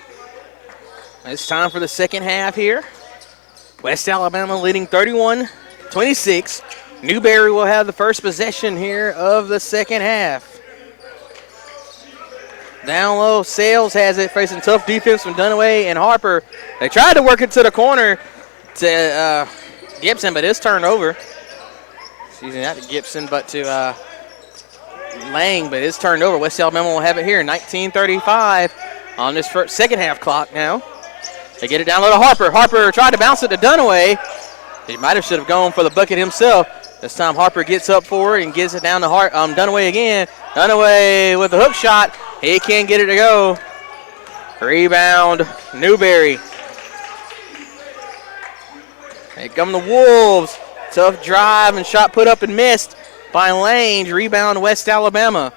It's time for the second half here. West Alabama leading 31-26. Newberry will have the first possession here of the second half. Down low, Sales has it, facing tough defense from Dunaway and Harper. They tried to work it to the corner to Gibson, but it's turned over. Excuse me, not to Gibson, but to Lang, but it's turned over. West Alabama will have it here, 19:35 on this second half clock now. They get it down low to Harper. Harper tried to bounce it to Dunaway. He might have should have gone for the bucket himself. This time Harper gets up for it and gives it down to Dunaway again. Dunaway with the hook shot. He can't get it to go. Rebound, Newberry. Here come the Wolves. Tough drive and shot put up and missed by Lange. Rebound, West Alabama.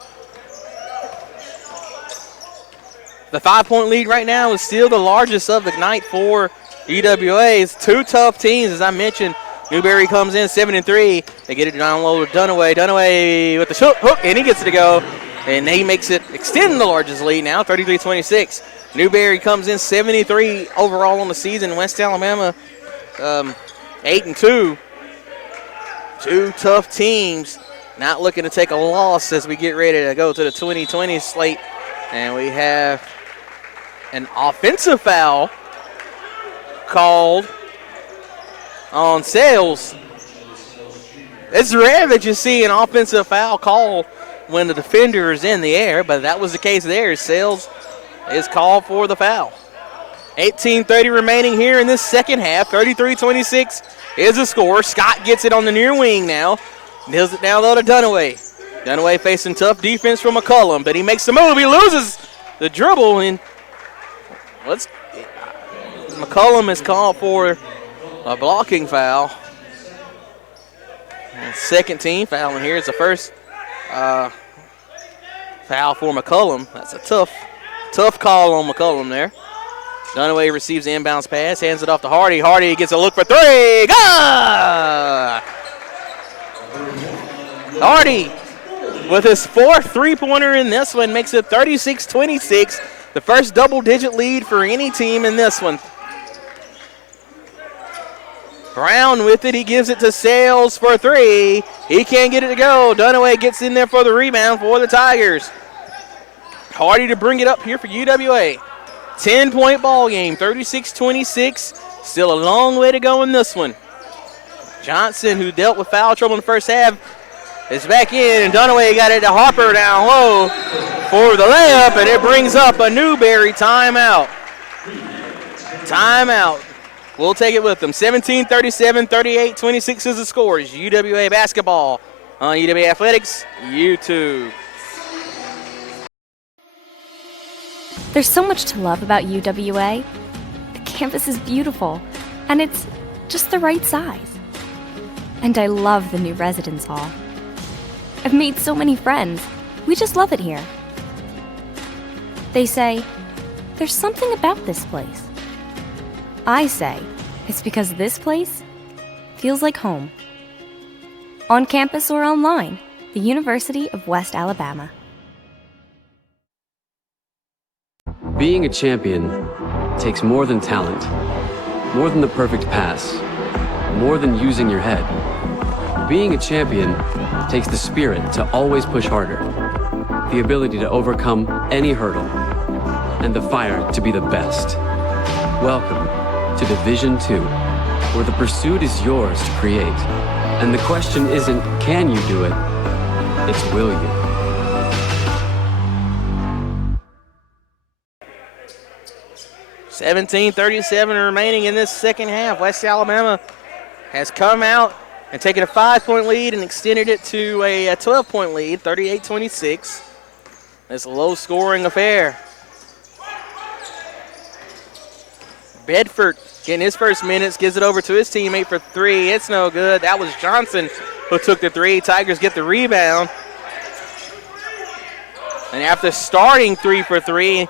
The 5-point lead right now is still the largest of the night for UWA. It's two tough teams, as I mentioned. Newberry comes in 7-3. They get it down low to Dunaway. Dunaway with the hook, and he gets it to go. And he makes it extend the largest lead now, 33-26. Newberry comes in 73 overall on the season. West Alabama 8-2. Two tough teams not looking to take a loss as we get ready to go to the 2020 slate. And we have an offensive foul called on Sales. It's rare that you see an offensive foul called when the defender is in the air, but that was the case there. Sales is called for the foul. 18:30 remaining here in this second half. 33-26 is the score. Scott gets it on the near wing now. Nails it down low to Dunaway. Dunaway facing tough defense from McCullum, but he makes the move. He loses the dribble, and McCullum is called for a blocking foul. And second team fouling here. It's the first foul for McCullum. That's a tough call on McCullum there. Dunaway receives the inbounds pass, hands it off to Hardy. Hardy gets a look for three. Ah! Hardy with his fourth three-pointer in this one makes it 36-26, the first double-digit lead for any team in this one. Brown with it. He gives it to Sales for three. He can't get it to go. Dunaway gets in there for the rebound for the Tigers. Hardy to bring it up here for UWA. 10-point ball game, 36-26. Still a long way to go in this one. Johnson, who dealt with foul trouble in the first half, is back in, and Dunaway got it to Harper down low for the layup, and it brings up a Newberry timeout. Timeout. We'll take it with them. 17-37, 38-26 is the score. It's UWA basketball on UWA Athletics YouTube. There's so much to love about UWA. The campus is beautiful, and it's just the right size. And I love the new residence hall. I've made so many friends. We just love it here. They say, there's something about this place. I say, it's because this place feels like home. On campus or online, the University of West Alabama. Being a champion takes more than talent, more than the perfect pass, more than using your head. Being a champion takes the spirit to always push harder, the ability to overcome any hurdle, and the fire to be the best. Welcome to Division II, where the pursuit is yours to create. And the question isn't, can you do it? It's, will you? $17:37 remaining in this second half. West Alabama has come out and taken a 5-point lead and extended it to a 12-point lead, 38-26. It's a low-scoring affair. Bedford getting his first minutes, gives it over to his teammate for three. It's no good. That was Johnson who took the three. Tigers get the rebound. And after starting 3 for 3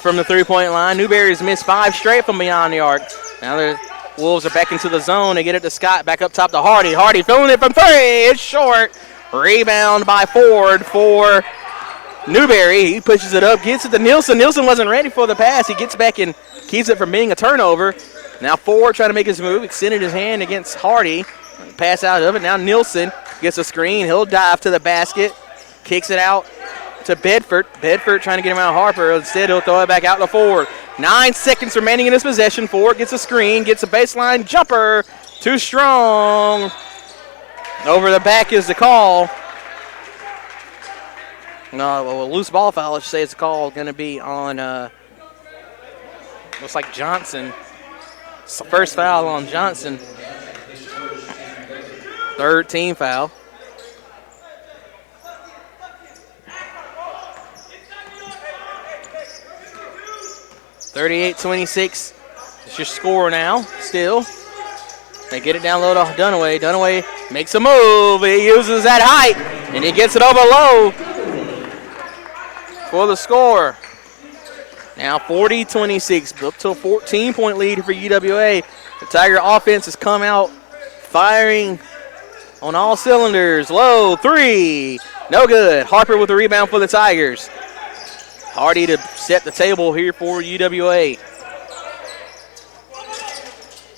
from the three-point line, Newberry's missed 5 straight from beyond the arc. Now the Wolves are back into the zone. They get it to Scott, back up top to Hardy. Hardy filling it from 3. It's short. Rebound by Ford for Newberry, he pushes it up, gets it to Nielsen. Nielsen wasn't ready for the pass. He gets back and keeps it from being a turnover. Now Ford trying to make his move, extended his hand against Hardy. Pass out of it. Now Nielsen gets a screen. He'll dive to the basket, kicks it out to Bedford. Bedford trying to get him out of Harper. Instead, he'll throw it back out to Ford. 9 seconds remaining in this possession. Ford gets a screen, gets a baseline jumper. Too strong. Over the back is the call. No, a loose ball foul, I should say, it's a call going to be on, looks like Johnson. It's the first foul on Johnson. Third team foul. (38-26). It's your score now, still. They get it down low to Dunaway. Dunaway makes a move. He uses that height, and he gets it over low for the score. Now 40-26, up to a 14-point lead for UWA. The Tiger offense has come out firing on all cylinders. Low three, no good. Harper with the rebound for the Tigers. Hardy to set the table here for UWA.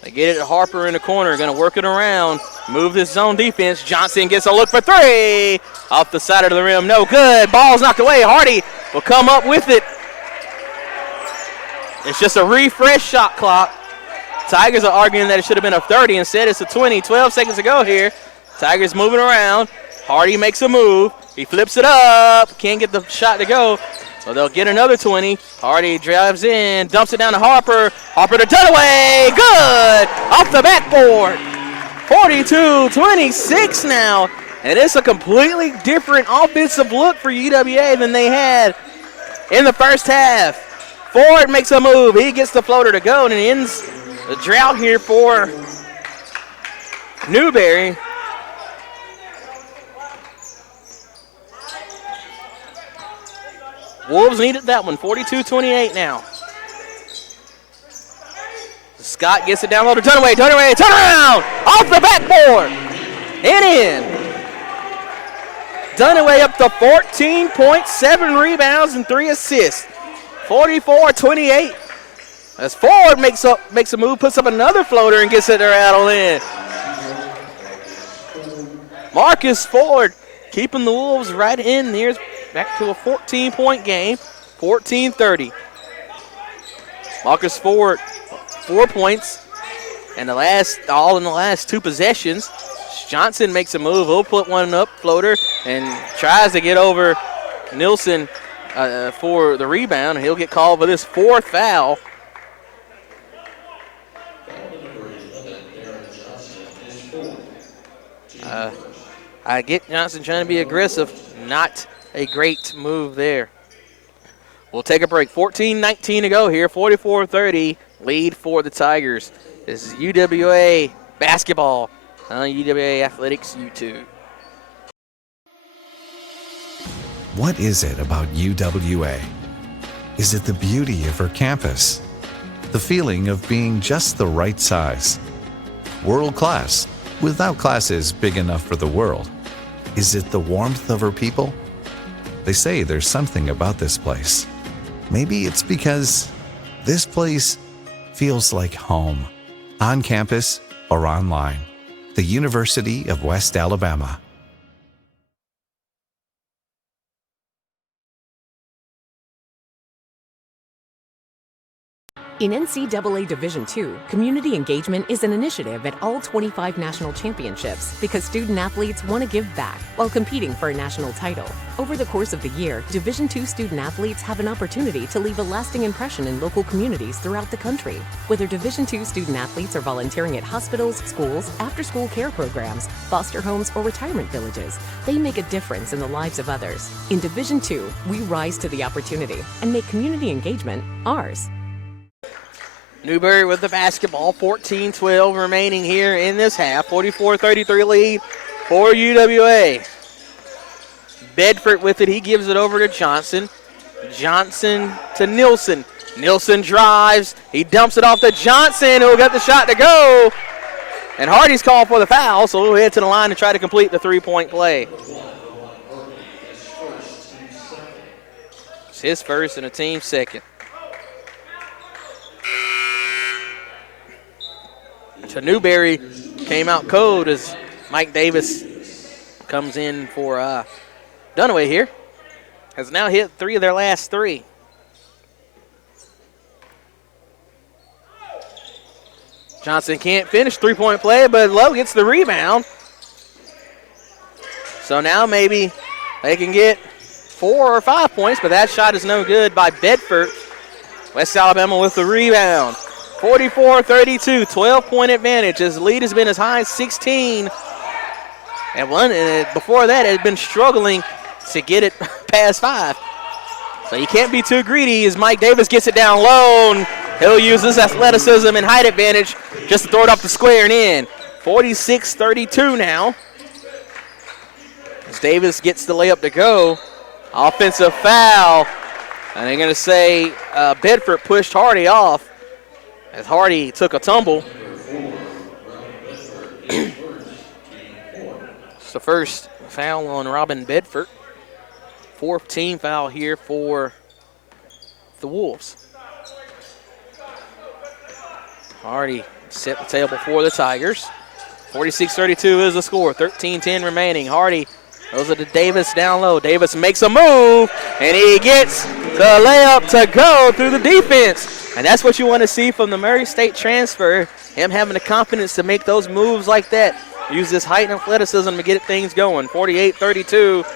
They get it to Harper in the corner, going to work it around, move this zone defense. Johnson gets a look for three. Off the side of the rim, no good. Ball's knocked away. Hardy will come up with it. It's just a refresh shot clock. Tigers are arguing that it should have been a 30. Instead, it's a 20. 12 seconds to go here. Tigers moving around. Hardy makes a move. He flips it up. Can't get the shot to go. So they'll get another 20. Hardy drives in, dumps it down to Harper. Harper to Dunaway. Good! Off the backboard. 42-26 now. And it's a completely different offensive look for UWA than they had in the first half. Ford makes a move. He gets the floater to go, and it ends the drought here for Newberry. Wolves needed that one. 42-28 now. Scott gets it down low to Dunaway. Dunaway, turn around! Off the backboard! And in. Dunaway up to 14 points, 7 rebounds, and 3 assists. 44-28. As Ford makes a move, puts up another floater, and gets it to rattle in. Marcus Ford keeping the Wolves right in there. Back to a 14-point game, 14-30. Marcus Ford, 4 points, and all in the last 2 possessions. Johnson makes a move. He'll put one up, floater, and tries to get over Nielsen for the rebound. He'll get called for this 4th foul. I get Johnson trying to be aggressive. Not a great move there. We'll take a break. 14-19 to go here. 44-30 lead for the Tigers. This is UWA basketball on UWA Athletics YouTube. What is it about UWA? Is it the beauty of her campus? The feeling of being just the right size? World class, without classes big enough for the world? Is it the warmth of her people? They say there's something about this place. Maybe it's because this place feels like home, on campus or online. The University of West Alabama. In NCAA Division II, community engagement is an initiative at all 25 national championships because student-athletes want to give back while competing for a national title. Over the course of the year, Division II student-athletes have an opportunity to leave a lasting impression in local communities throughout the country. Whether Division II student-athletes are volunteering at hospitals, schools, after-school care programs, foster homes, or retirement villages, they make a difference in the lives of others. In Division II, we rise to the opportunity and make community engagement ours. Newberry with the basketball, 14-12 remaining here in this half. 44-33 lead for UWA. Bedford with it, he gives it over to Johnson. Johnson to Nielsen. Nielsen drives, he dumps it off to Johnson, who'll get the shot to go. And Hardy's called for the foul, so we'll head to the line to try to complete the 3-point play. It's his first and the team's second. So Newberry came out cold as Mike Davis comes in for Dunaway here. Has now hit 3 of their last 3. Johnson can't finish, 3-point play, but Lowe gets the rebound. So now maybe they can get 4 or 5 points, but that shot is no good by Bedford. West Alabama with the rebound. 44-32, 12-point advantage. His lead has been as high as 16. And before that, had been struggling to get it past 5. So you can't be too greedy as Mike Davis gets it down low, and he'll use his athleticism and height advantage just to throw it off the square and in. 46-32 now. As Davis gets the layup to go. Offensive foul. And they're going to say Bedford pushed Hardy off as Hardy took a tumble. It's the first foul on Robin Bedford. 4th team foul here for the Wolves. Hardy set the table for the Tigers. 46-32 is the score. 13-10 remaining. Hardy goes to Davis down low. Davis makes a move, and he gets the layup to go through the defense. And that's what you want to see from the Murray State transfer, him having the confidence to make those moves like that. Use this height and athleticism to get things going. 48-32.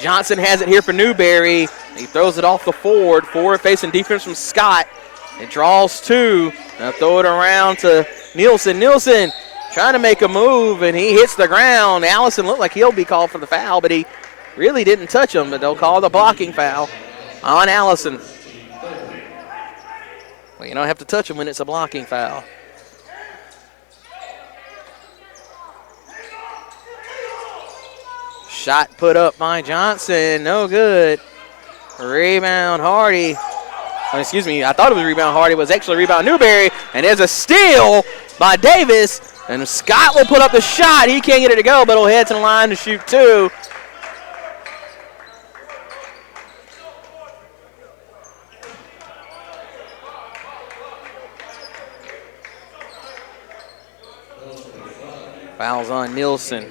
Johnson has it here for Newberry. He throws it off the forward. Forward facing defense from Scott. It draws 2. Now throw it around to Nielsen. Nielsen trying to make a move, and he hits the ground. Allison looked like he'll be called for the foul, but he really didn't touch him, but they'll call the blocking foul on Allison. Well, you don't have to touch him when it's a blocking foul. Shot put up by Johnson, no good. Rebound Hardy. Oh, excuse me, I thought it was rebound Hardy, but it was actually rebound Newberry. And there's a steal by Davis. And Scott will put up the shot. He can't get it to go, but he'll head to the line to shoot 2. Fouls on Nielsen.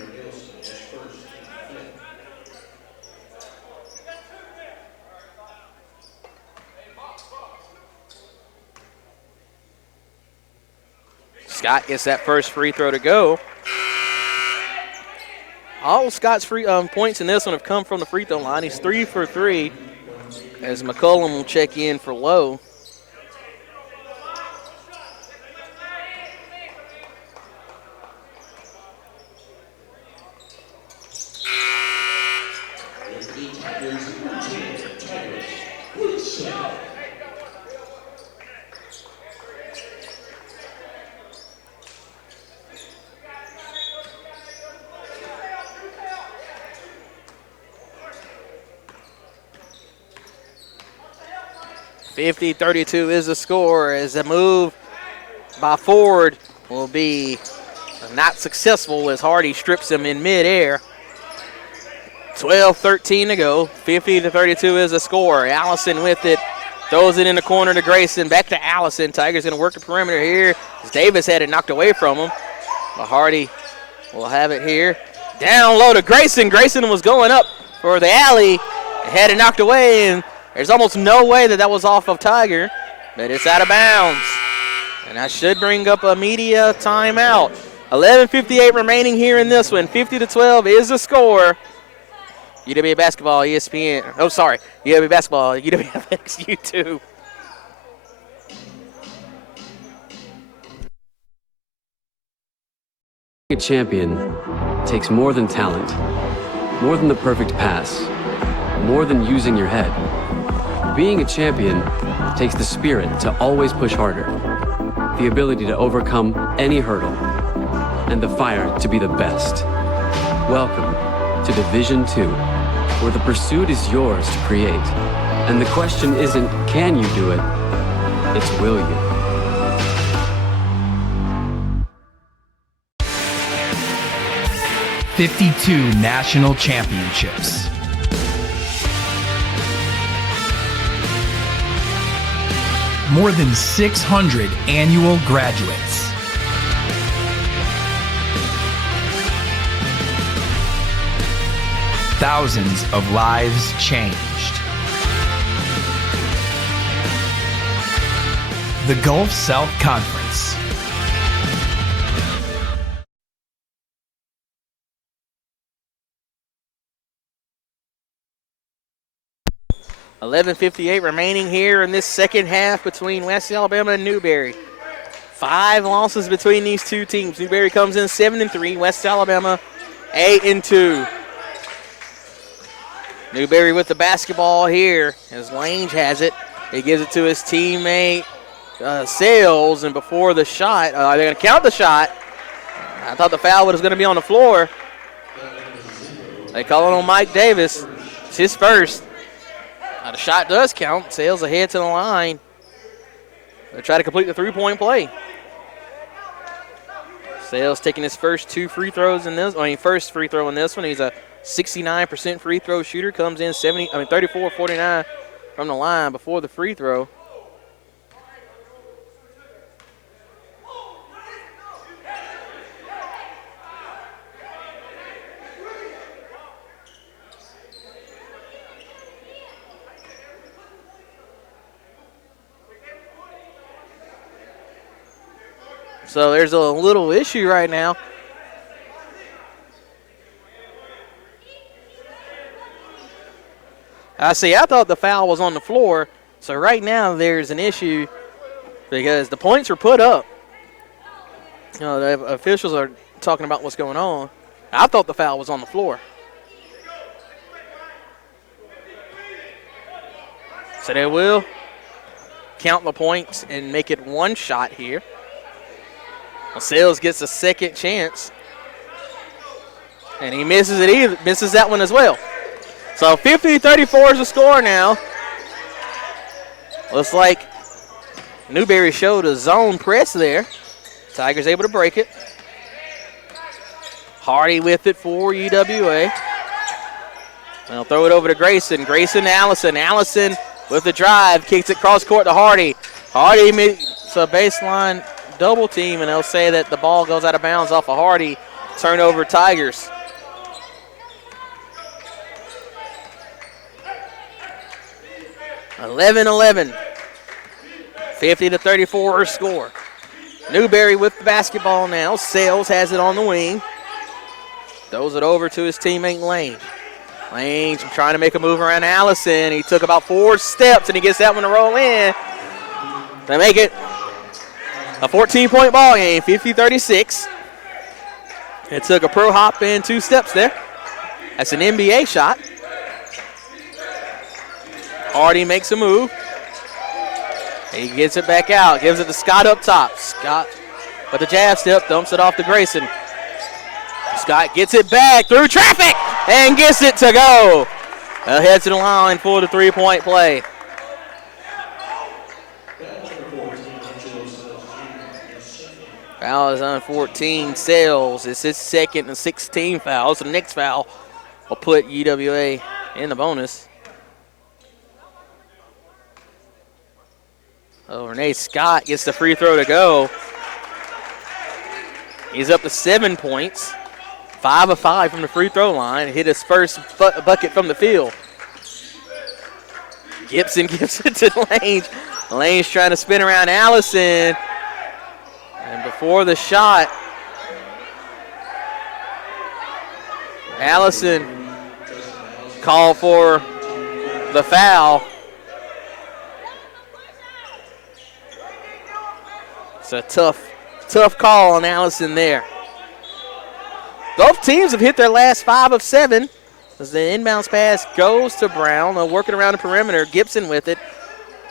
Scott gets that first free throw to go. All Scott's free points in this one have come from the free throw line. He's 3 for 3 as McCullum will check in for Lowe. (50-32) is the score as the move by Ford will be not successful as Hardy strips him in midair. 12-13 to go. 50-32 is the score. Allison with it. Throws it in the corner to Grayson. Back to Allison. Tigers going to work the perimeter here as Davis had it knocked away from him. But Hardy will have it here. Down low to Grayson. Grayson was going up for the alley. Had it knocked away, and there's almost no way that was off of Tiger, but it's out of bounds. And that should bring up a media timeout. 11:58 remaining here in this one. 50-12 is the score. UWA basketball, ESPN. Oh, sorry. UWA basketball, UWA Athletics, U2. Being a champion takes more than talent, more than the perfect pass, more than using your head. Being a champion takes the spirit to always push harder, the ability to overcome any hurdle, and the fire to be the best. Welcome to Division II, where the pursuit is yours to create. And the question isn't, can you do it? It's, will you? ...52 national championships. More than 600 annual graduates. Thousands of lives changed. The Gulf South Conference. $11:58 remaining here in this second half between West Alabama and Newberry. 5 losses between these two teams. Newberry comes in 7-3. West Alabama 8-2. Newberry with the basketball here as Lange has it. He gives it to his teammate Sales, and before the shot, they're going to count the shot. I thought the foul was going to be on the floor. They call it on Mike Davis. It's his first. The shot does count. Sales ahead to the line. They'll try to complete the three-point play. Sales taking his first 2 free throws in this. First free throw in this one. He's a 69% free throw shooter. Comes in 34-49 from the line before the free throw. So there's a little issue right now. I thought the foul was on the floor. So right now there's an issue because the points are put up. The officials are talking about what's going on. I thought the foul was on the floor. So they will count the points and make it 1 shot here. Sales gets a second chance, and he misses that one as well. So 50-34 is the score now. Looks like Newberry showed a zone press there. Tigers able to break it. Hardy with it for UWA. They'll throw it over to Grayson. Grayson to Allison. Allison with the drive, kicks it cross court to Hardy. Hardy makes a baseline double team, and they'll say that the ball goes out of bounds off of Hardy. Turnover Tigers. (11-11). 50-34 score. Newberry with the basketball now. Sales has it on the wing. Throws it over to his teammate Lane. Lane trying to make a move around Allison. He took about 4 steps, and he gets that one to roll in. They make it a 14-point ball game, 50-36. It took a pro hop and 2 steps there. That's an NBA shot. Hardy makes a move. He gets it back out, gives it to Scott up top. Scott with the jab step, dumps it off to Grayson. Scott gets it back through traffic and gets it to go. Head to the line for the 3-point play. Foul is on 14. Sales. It's his second and 16 foul. So the next foul will put UWA in the bonus. Renee Scott gets the free throw to go. He's up to 7 points. 5 of 5 from the free throw line. Hit his first bucket from the field. Gibson gives it to Lange. Lange's trying to spin around Allison. And before the shot, Allison called for the foul. It's a tough call on Allison there. Both teams have hit their last 5 of 7 as the inbounds pass goes to Brown. They're working around the perimeter. Gibson with it.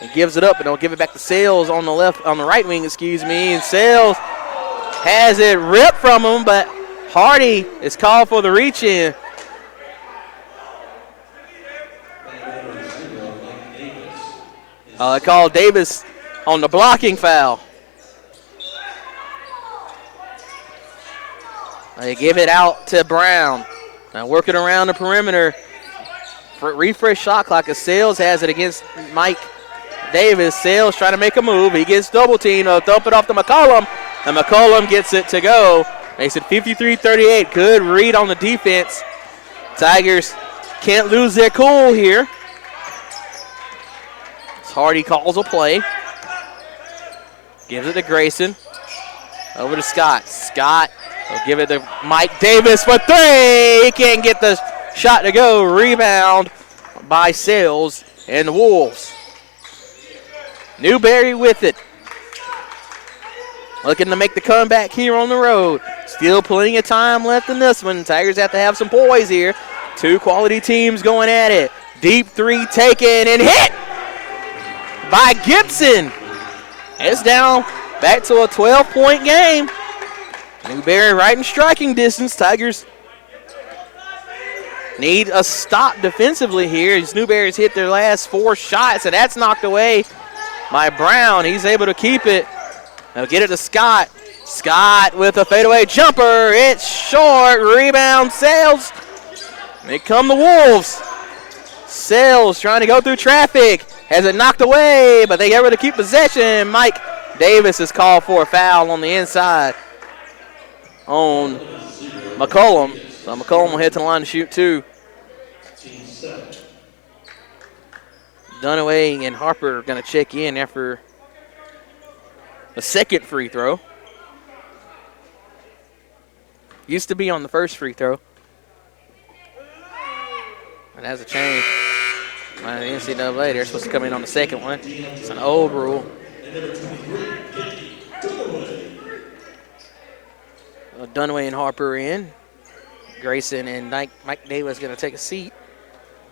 He gives it up, and they'll give it back to Sales on the right wing, and Sales has it ripped from him, but Hardy is called for the reach in. They called Davis on the blocking foul. They give it out to Brown. Now working around the perimeter. Refresh shot clock as Sales has it against Mike Davis. Sales trying to make a move. He gets double teamed. They'll dump it off to McCollum, and McCollum gets it to go. Makes it 53-38. Good read on the defense. Tigers can't lose their cool here. Hardy calls a play. Gives it to Grayson. Over to Scott. Scott will give it to Mike Davis for three. He can't get the shot to go. Rebound by Sales and the Wolves. Newberry with it. Looking to make the comeback here on the road. Still plenty of time left in this one. Tigers have to have some poise here. Two quality teams going at it. Deep three taken and hit by Gibson. It's down back to a 12-point game. Newberry right in striking distance. Tigers need a stop defensively here as Newberry's hit their last 4 shots, and that's knocked away by Brown. He's able to keep it. They'll get it to Scott. Scott with a fadeaway jumper. It's short. Rebound, Sales. Here come the Wolves. Sales trying to go through traffic. Has it knocked away, but they able to keep possession. Mike Davis is called for a foul on the inside on McCollum. So McCollum will head to the line to shoot 2. Dunaway and Harper are going to check in after the second free throw. Used to be on the first free throw. And has a change. By the NCAA, they're supposed to come in on the second one. It's an old rule. Dunaway and Harper in. Grayson and Mike Davis going to take a seat.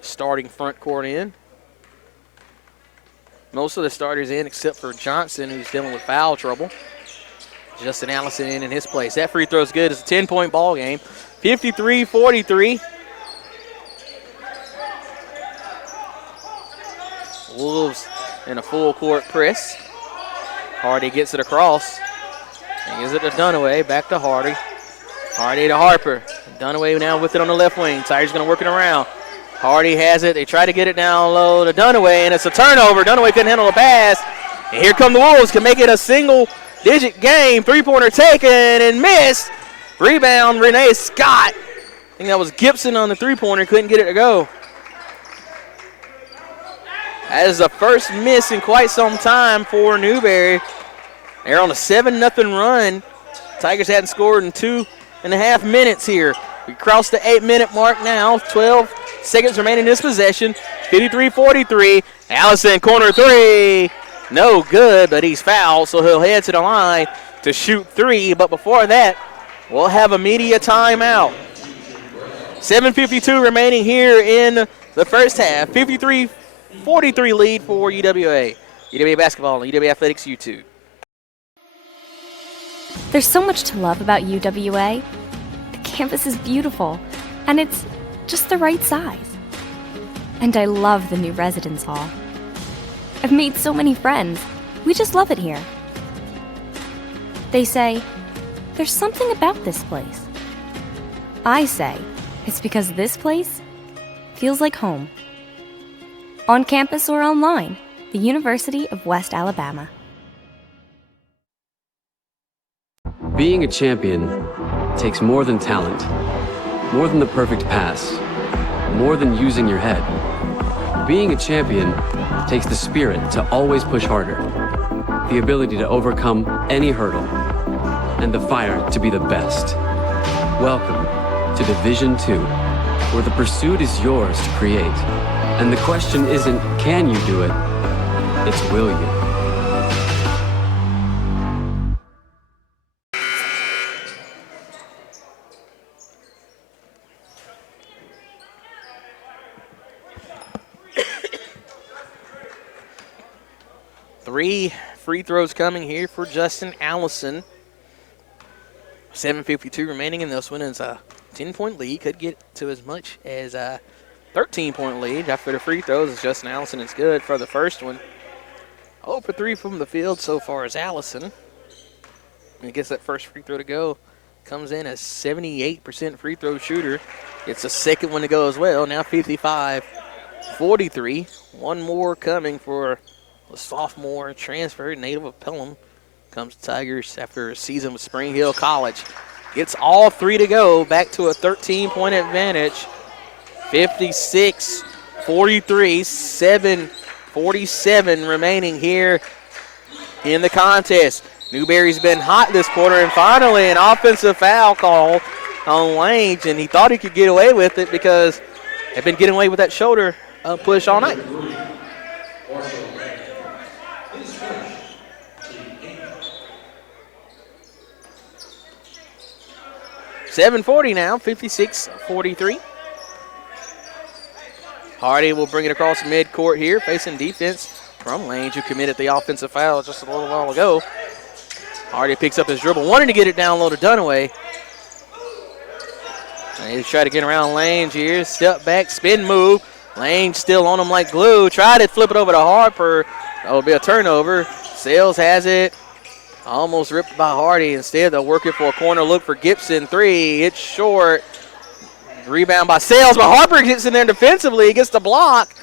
Starting front court in. Most of the starters in except for Johnson, who's dealing with foul trouble. Justin Allison in his place. That free throw is good. It's a 10-point ball game. 53-43. Wolves in a full court press. Hardy gets it across. And gives it to Dunaway. Back to Hardy. Hardy to Harper. Dunaway now with it on the left wing. Tigers going to work it around. Hardy has it. They try to get it down low to Dunaway, and it's a turnover. Dunaway couldn't handle the pass. And here come the Wolves. Can make it a single-digit game. Three-pointer taken and missed. Rebound, Renee Scott. I think that was Gibson on the three-pointer. Couldn't get it to go. That is the first miss in quite some time for Newberry. They're on a 7-0 run. Tigers hadn't scored in 2.5 minutes here. We crossed the 8-minute mark now. 12 seconds remaining in this possession. 53-43. Allison, corner three. No good, but he's fouled, so he'll head to the line to shoot 3. But before that, we'll have a media timeout. 7:52 remaining here in the first half. 53-43 lead for UWA. UWA basketball and UWA athletics YouTube. There's so much to love about UWA. The campus is beautiful, and it's just the right size. And I love the new residence hall. I've made so many friends. We just love it here. They say, there's something about this place. I say, it's because this place feels like home. On campus or online, the University of West Alabama. Being a champion takes more than talent, more than the perfect pass, more than using your head. Being a champion takes the spirit to always push harder, the ability to overcome any hurdle, and the fire to be the best. Welcome to Division II, where the pursuit is yours to create. And the question isn't, can you do it? It's, will you? Three free throws coming here for Justin Allison. 7:52 remaining in this one. It's a 10-point lead. Could get to as much as a 13-point lead after the free throws. As Justin Allison is good for the first one. 0 for 3 from the field so far as Allison. And he gets that first free throw to go. Comes in as 78% free throw shooter. Gets a second one to go as well. Now 55-43. One more coming for a sophomore transfer, native of Pelham, comes to Tigers after a season with Spring Hill College. Gets all three to go, back to a 13-point advantage. 56-43, 7:47 remaining here in the contest. Newberry's been hot this quarter, and finally an offensive foul call on Lange, and he thought he could get away with it because they've been getting away with that shoulder push all night. .740 now, 56-43. Hardy will bring it across midcourt here, facing defense from Lange, who committed the offensive foul just a little while ago. Hardy picks up his dribble, wanting to get it down low to Dunaway. And he's trying to get around Lange here. Step back, spin move. Lange still on him like glue. Tried to flip it over to Harper. That'll be a turnover. Sales has it. Almost ripped by Hardy. Instead, they'll work it for a corner look for Gibson. Three. It's short. Rebound by Sales, but Harper gets in there defensively. Gets the block.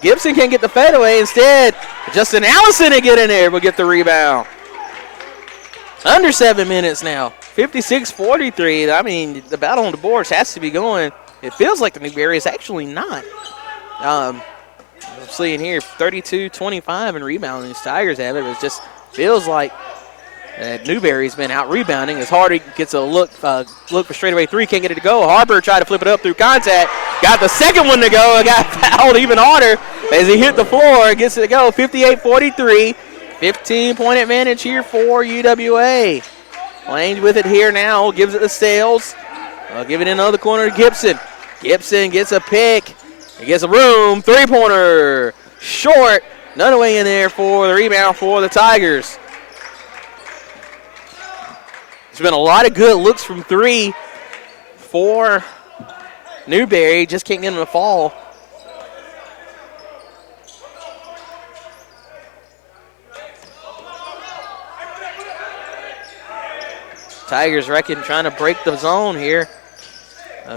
Gibson can't get the fadeaway. Instead, Justin Allison to get in there will get the rebound. Under 7 minutes now. 56-43. I mean, the battle on the boards has to be going. It feels like the Newberry is actually not. I'm seeing here 32-25 in rebounding. These Tigers have it. It just feels like Newberry's been out rebounding as Hardy gets a look for straightaway three. Can't get it to go. Harper tried to flip it up through contact. Got the second one to go. Got fouled even harder as he hit the floor. Gets it to go. 58-43. 15-point advantage here for UWA. Lange with it here now. Gives it to Sales. Give it in the other corner to Gibson. Gibson gets a pick. He gets a room. Three-pointer. Short. Dunaway in there for the rebound for the Tigers. There's been a lot of good looks from three for Newberry. Just can't get him to fall. Tigers reckon trying to break the zone here.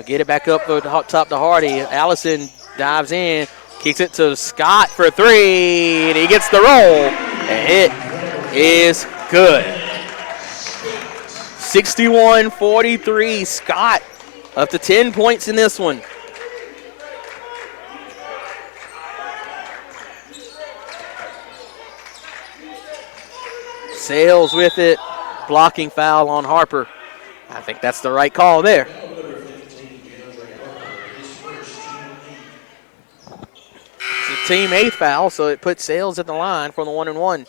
Get it back up to top to Hardy. Allison dives in, kicks it to Scott for three, and he gets the roll. And it is good. 61-43. Scott up to 10 points in this one. Sales with it. Blocking foul on Harper. I think that's the right call there. It's a team 8th foul, so it puts Sales at the line for the 1-and-1.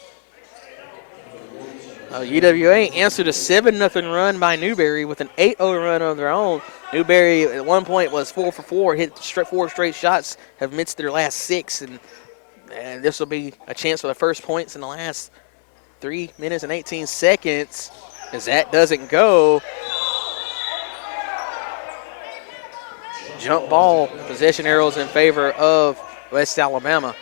UWA answered a 7-0 run by Newberry with an 8-0 run of their own. Newberry at one point was 4 for 4, hit 4 straight shots, have missed their last 6, and this will be a chance for the first points in the last 3 minutes and 18 seconds. As that doesn't go. Jump ball, possession arrows in favor of West Alabama.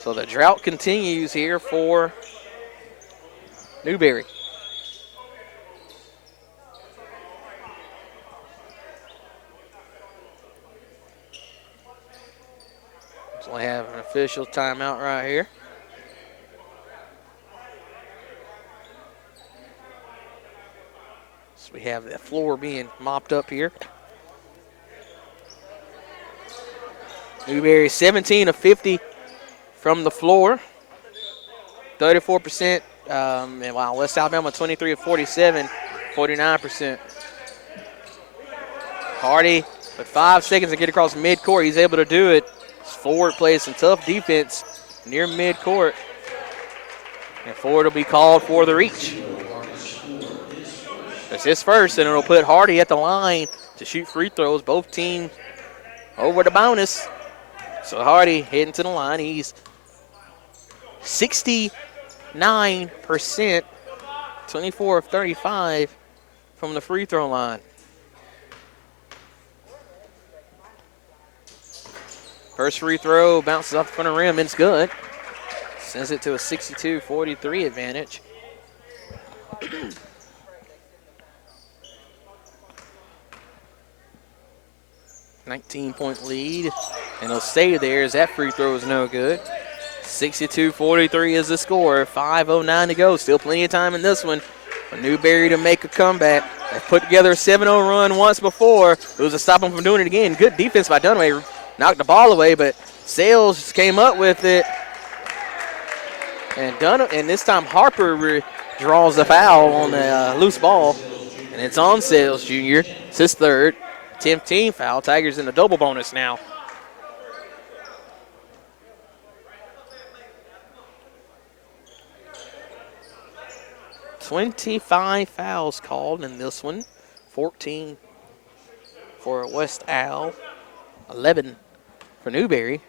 So the drought continues here for Newberry. So we have an official timeout right here. So we have the floor being mopped up here. Newberry 17 of 50 from the floor, 34%. And wow, West Alabama 23 of 47, 49%. Hardy with 5 seconds to get across midcourt. He's able to do it. Forward plays some tough defense near midcourt. And forward will be called for the reach. It's his first, and it'll put Hardy at the line to shoot free throws. Both teams over the bonus. So Hardy heading to the line. He's 69%, 24 of 35 from the free throw line. First free throw bounces off the front of the rim, and it's good. Sends it to a 62-43 advantage. 19-point lead, and they'll stay there as that free throw is no good. 62-43 is the score. 5:09 to go. Still plenty of time in this one for Newberry to make a comeback. They've put together a 7-0 run once before. It was to stop them from doing it again. Good defense by Dunaway. Knocked the ball away, but Sales came up with it. And this time Harper draws the foul on the loose ball. And it's on Sales Jr. It's his third. 10th team foul. Tigers in the double bonus now. $25 fouls called in this one. 14 for West Al. 11 for Newberry.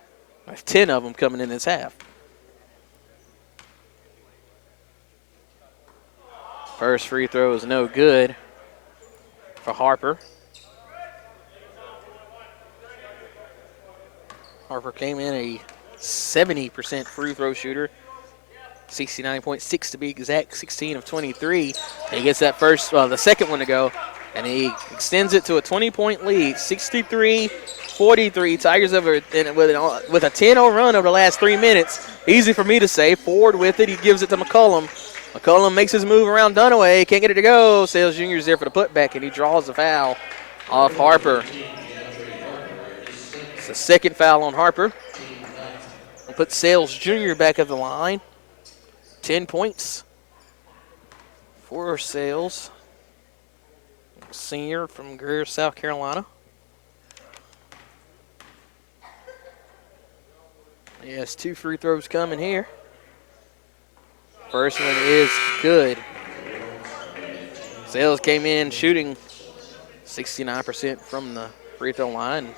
There's 10 of them coming in this half. First free throw is no good for Harper. Harper came in a 70% free throw shooter. 69.6 to be exact, 16 of 23. And he gets that the second one to go, and he extends it to a 20-point lead, 63-43. Tigers with a 10-0 run over the last 3 minutes. Easy for me to say. Forward with it, he gives it to McCullum. McCullum makes his move around Dunaway, can't get it to go. Sales Jr. is there for the putback, and he draws the foul off Harper. It's the second foul on Harper. We'll put Sales Jr. back at the line. 10 points for Sales. Senior from Greer, South Carolina. He has 2 free throws coming here. First one is good. Sales came in shooting 69% from the free throw line.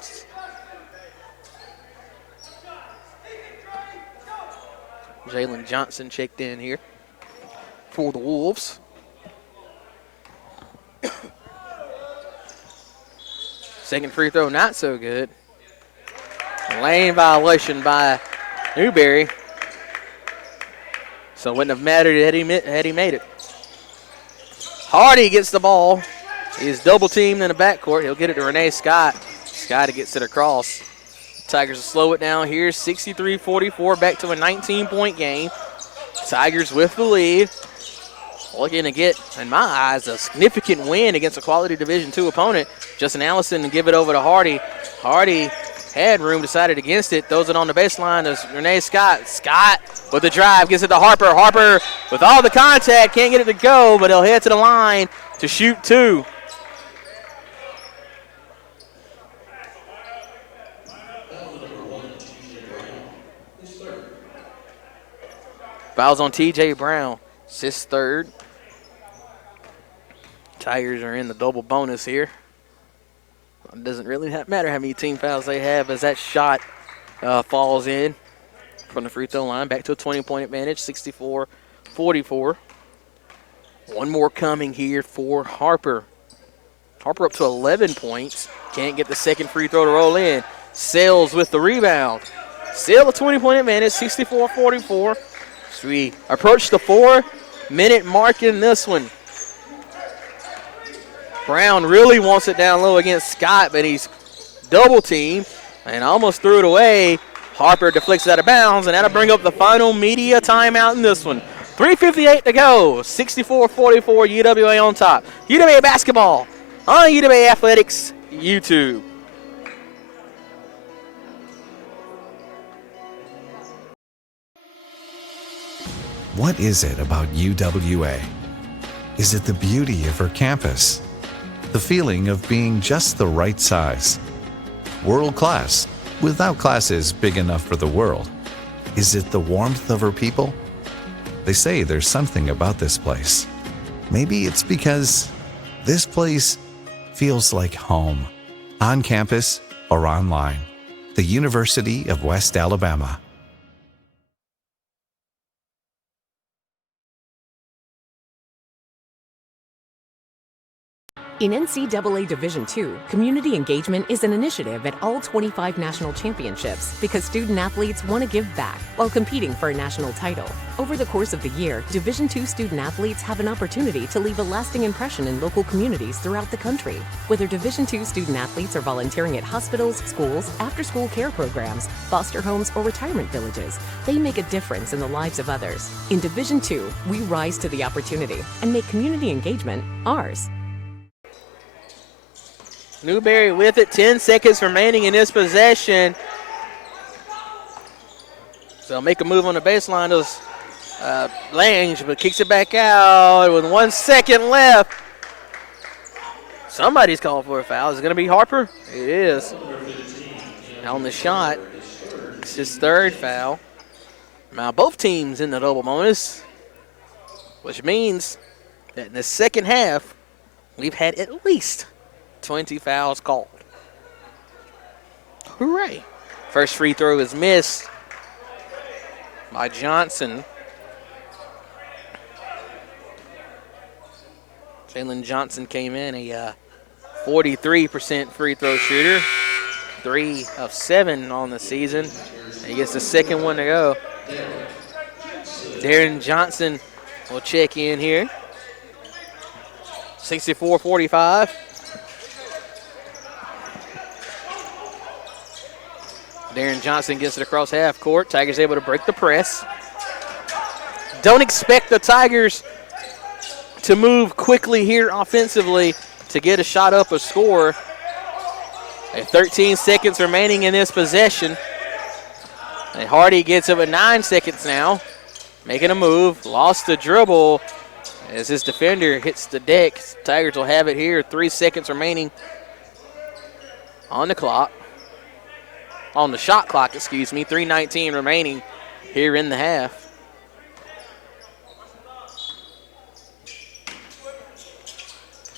Jalen Johnson checked in here for the Wolves. Second free throw, not so good. Lane violation by Newberry. So it wouldn't have mattered had he made it. Hardy gets the ball. He's double teamed in the backcourt. He'll get it to Renee Scott. Scott gets it across. Tigers will slow it down here. 63-44, back to a 19-point game. Tigers with the lead. Looking to get, in my eyes, a significant win against a quality Division II opponent. Justin Allison to give it over to Hardy. Hardy had room, decided against it. Throws it on the baseline. There's Renee Scott. Scott with the drive, gives it to Harper. Harper with all the contact, can't get it to go, but he'll head to the line to shoot 2. Fouls on T.J. Brown. It's his third. Tigers are in the double bonus here. It doesn't really matter how many team fouls they have as that shot falls in from the free throw line. Back to a 20-point advantage, 64-44. One more coming here for Harper. Harper up to 11 points. Can't get the second free throw to roll in. Sales with the rebound. Still a 20-point advantage, 64-44. So we approach the 4-minute mark in this one. Brown really wants it down low against Scott, but he's double teamed and almost threw it away. Harper deflects it out of bounds, and that'll bring up the final media timeout in this one. 3:58 to go. 64-44, UWA on top. UWA basketball on UWA Athletics YouTube. What is it about UWA? Is it the beauty of her campus? The feeling of being just the right size? World class, without classes big enough for the world? Is it the warmth of her people? They say there's something about this place. Maybe it's because this place feels like home, on campus or online. The University of West Alabama. In NCAA Division II, community engagement is an initiative at all 25 national championships because student-athletes want to give back while competing for a national title. Over the course of the year, Division II student-athletes have an opportunity to leave a lasting impression in local communities throughout the country. Whether Division II student-athletes are volunteering at hospitals, schools, after-school care programs, foster homes, or retirement villages, they make a difference in the lives of others. In Division II, we rise to the opportunity and make community engagement ours. Newberry with it, 10 seconds remaining in this possession. So make a move on the baseline, does Lange, but kicks it back out with 1 second left. Somebody's called for a foul. Is it going to be Harper? It is. On the shot, it's his third foul. Now both teams in the double bonus, which means that in the second half, we've had at least 20 fouls called. Hooray. First free throw is missed by Johnson. Jalen Johnson came in a 43% free throw shooter. 3 of 7 on the season. He gets the second one to go. Darren Johnson will check in here. 64-45. Darren Johnson gets it across half court. Tigers able to break the press. Don't expect the Tigers to move quickly here offensively to get a shot up a score. 13 seconds remaining in this possession. And Hardy gets it with 9 seconds now. Making a move. Lost the dribble as his defender hits the deck. Tigers will have it here. 3 seconds remaining on the clock. On the shot clock, excuse me. 3:19 remaining here in the half.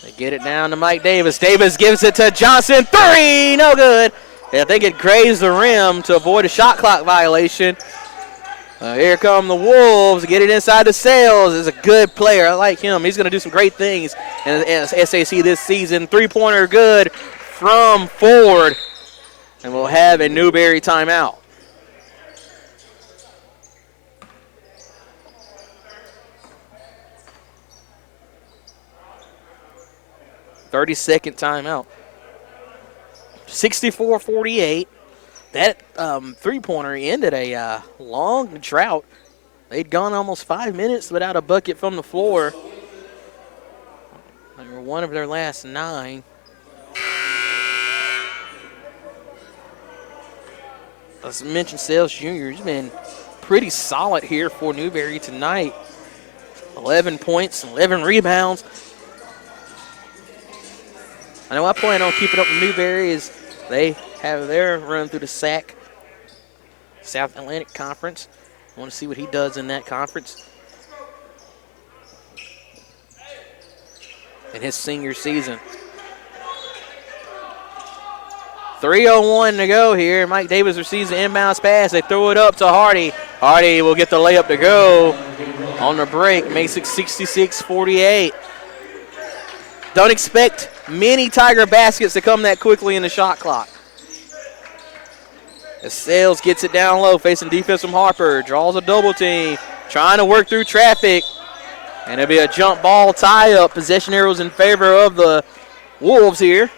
They get it down to Mike Davis. Davis gives it to Johnson. 3, no good. I think it grazed the rim to avoid a shot clock violation. Here come the Wolves. Get it inside the Sails. Is a good player. I like him. He's going to do some great things in SAC this season. Three-pointer good from Ford. And we'll have a Newberry timeout. .30-second timeout. 64-48. That three-pointer ended a long drought. They'd gone almost 5 minutes without a bucket from the floor. They were one of their last 9. As mentioned, Sales Jr. has been pretty solid here for Newberry tonight. 11 points, 11 rebounds. I know I plan on keeping up with Newberry as they have their run through the SAC, South Atlantic Conference. I want to see what he does in that conference in his senior season. 3:01 to go here. Mike Davis receives the inbounds pass. They throw it up to Hardy. Hardy will get the layup to go on the break. Makes it 66-48. Don't expect many Tiger baskets to come that quickly in the shot clock. As Sales gets it down low, facing defense from Harper. Draws a double team. Trying to work through traffic. And it'll be a jump ball tie-up. Possession arrows in favor of the Wolves here.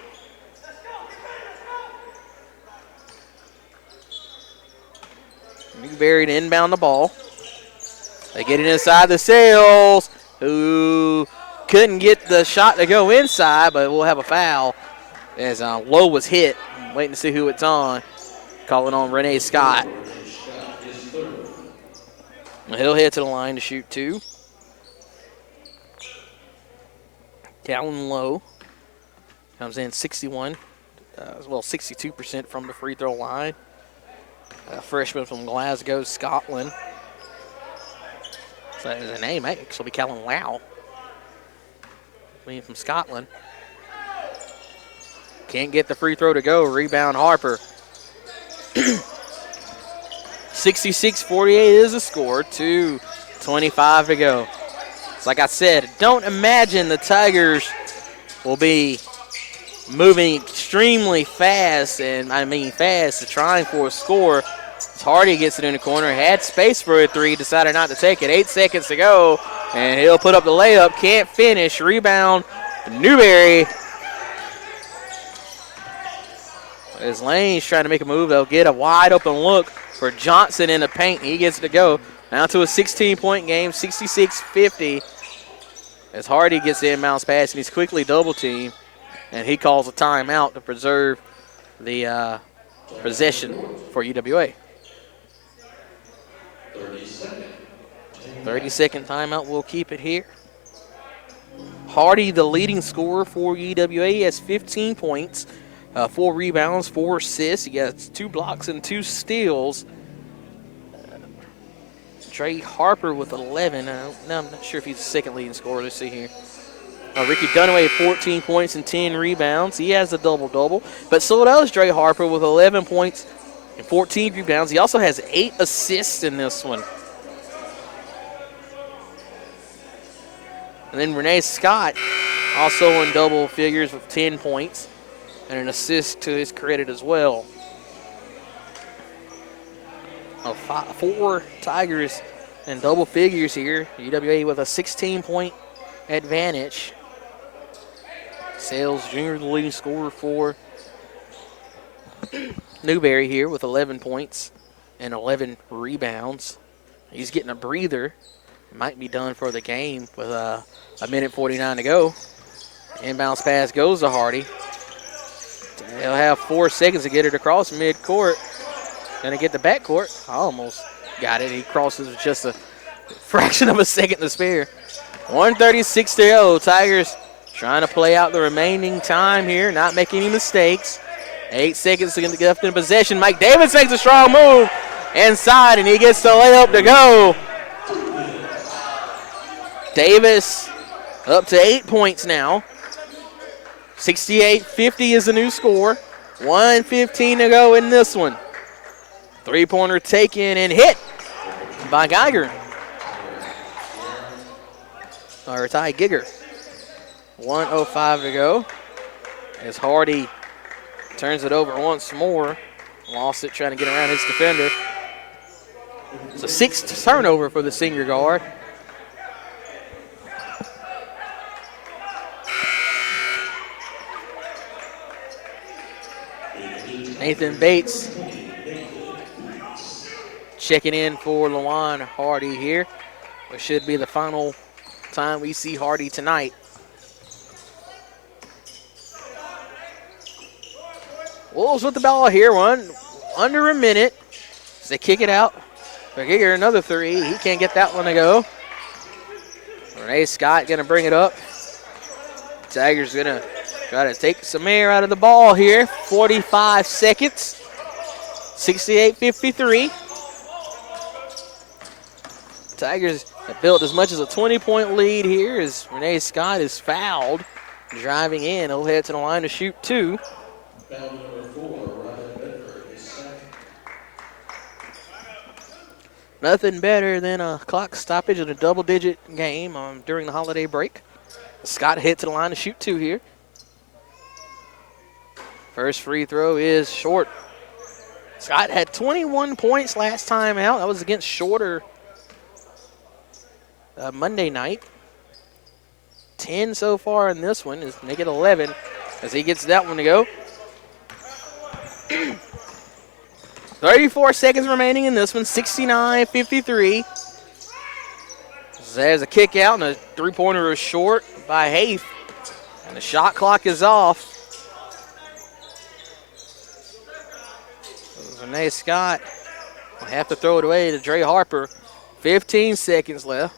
Newberry to inbound the ball. They get it inside the Sails, who couldn't get the shot to go inside, but we'll have a foul as Lowe was hit. Waiting to see who it's on. Calling on Renee Scott. He'll head to the line to shoot 2. Callan Lowe comes in 62% from the free throw line. A freshman from Glasgow, Scotland. So his name might actually be Callan Lau. Being from Scotland. Can't get the free throw to go. Rebound Harper. 66-48 is the score. 2:25 to go. It's like I said, don't imagine the Tigers will be moving extremely fast, and I mean fast, trying for a score. As Hardy gets it in the corner, had space for a three, decided not to take it. 8 seconds to go, and he'll put up the layup. Can't finish. Rebound, Newberry. As Lane's trying to make a move, they'll get a wide open look for Johnson in the paint. He gets it to go. Now to a 16-point game, 66-50. As Hardy gets the inbounds pass, and he's quickly double-teamed, and he calls a timeout to preserve the possession for UWA. 30-second timeout. We'll keep it here. Hardy, the leading scorer for UWA, he has 15 points, 4 rebounds, 4 assists. He has 2 blocks and 2 steals. Trey Harper with 11. I'm not sure if he's the second leading scorer. Let's see here. Ricky Dunaway, 14 points and 10 rebounds. He has a double-double. But so does Trey Harper with 11 points and 14 rebounds. He also has 8 assists in this one. And then Renee Scott also in double figures with 10 points and an assist to his credit as well. 4 Tigers in double figures here. UWA with a 16-point advantage. Sales Jr., the leading scorer for Newberry here with 11 points and 11 rebounds. He's getting a breather. Might be done for the game with a minute 49 to go. Inbounds pass goes to Hardy. He'll have 4 seconds to get it across midcourt. Gonna get the backcourt. Almost got it. He crosses with just a fraction of a second to spare. 1:36 to go. Tigers trying to play out the remaining time here, not make any mistakes. 8 seconds left in possession. Mike Davis makes a strong move inside, and he gets the layup to go. Davis up to 8 points now. 68-50 is the new score. 1:15 to go in this one. Three-pointer taken and hit by Geiger. Or Ty Gigger. 1:05 to go. As Hardy turns it over once more. Lost it trying to get around his defender. It's a 6th turnover for the senior guard. Nathan Bates checking in for Lawan Hardy here. It should be the final time we see Hardy tonight. Wolves with the ball here, under a minute. As they kick it out. Giger, another 3. He can't get that one to go. Renee Scott gonna bring it up. Tigers gonna try to take some air out of the ball here. 45 seconds. 68-53. Tigers have built as much as a 20-point lead here as Renee Scott is fouled. Driving in, he'll head to the line to shoot 2. Nothing better than a clock stoppage in a double-digit game during the holiday break. Scott hit to the line to shoot 2 here. First free throw is short. Scott had 21 points last time out. That was against Shorter Monday night. 10 so far in this one is make it 11 as he gets that one to go. 34 seconds remaining in this one, 69-53. There's a kick out and a three-pointer is short by Haith. And the shot clock is off. Renee Scott will have to throw it away to Dre Harper. 15 seconds left.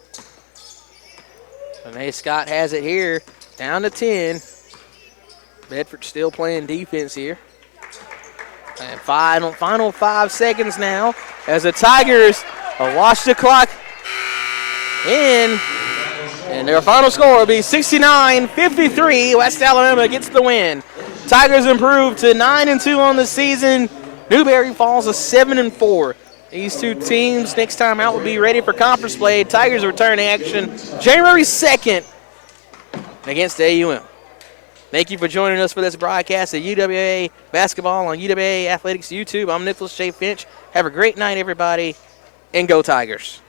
Renee Scott has it here, down to 10. Bedford still playing defense here. And final 5 seconds now as the Tigers watch the clock in. And their final score will be 69-53. West Alabama gets the win. Tigers improve to 9-2 on the season. Newberry falls to 7-4. These two teams next time out will be ready for conference play. Tigers return to action January 2nd against AUM. Thank you for joining us for this broadcast of UWA basketball on UWA Athletics YouTube. I'm Nicholas J. Finch. Have a great night, everybody, and go Tigers.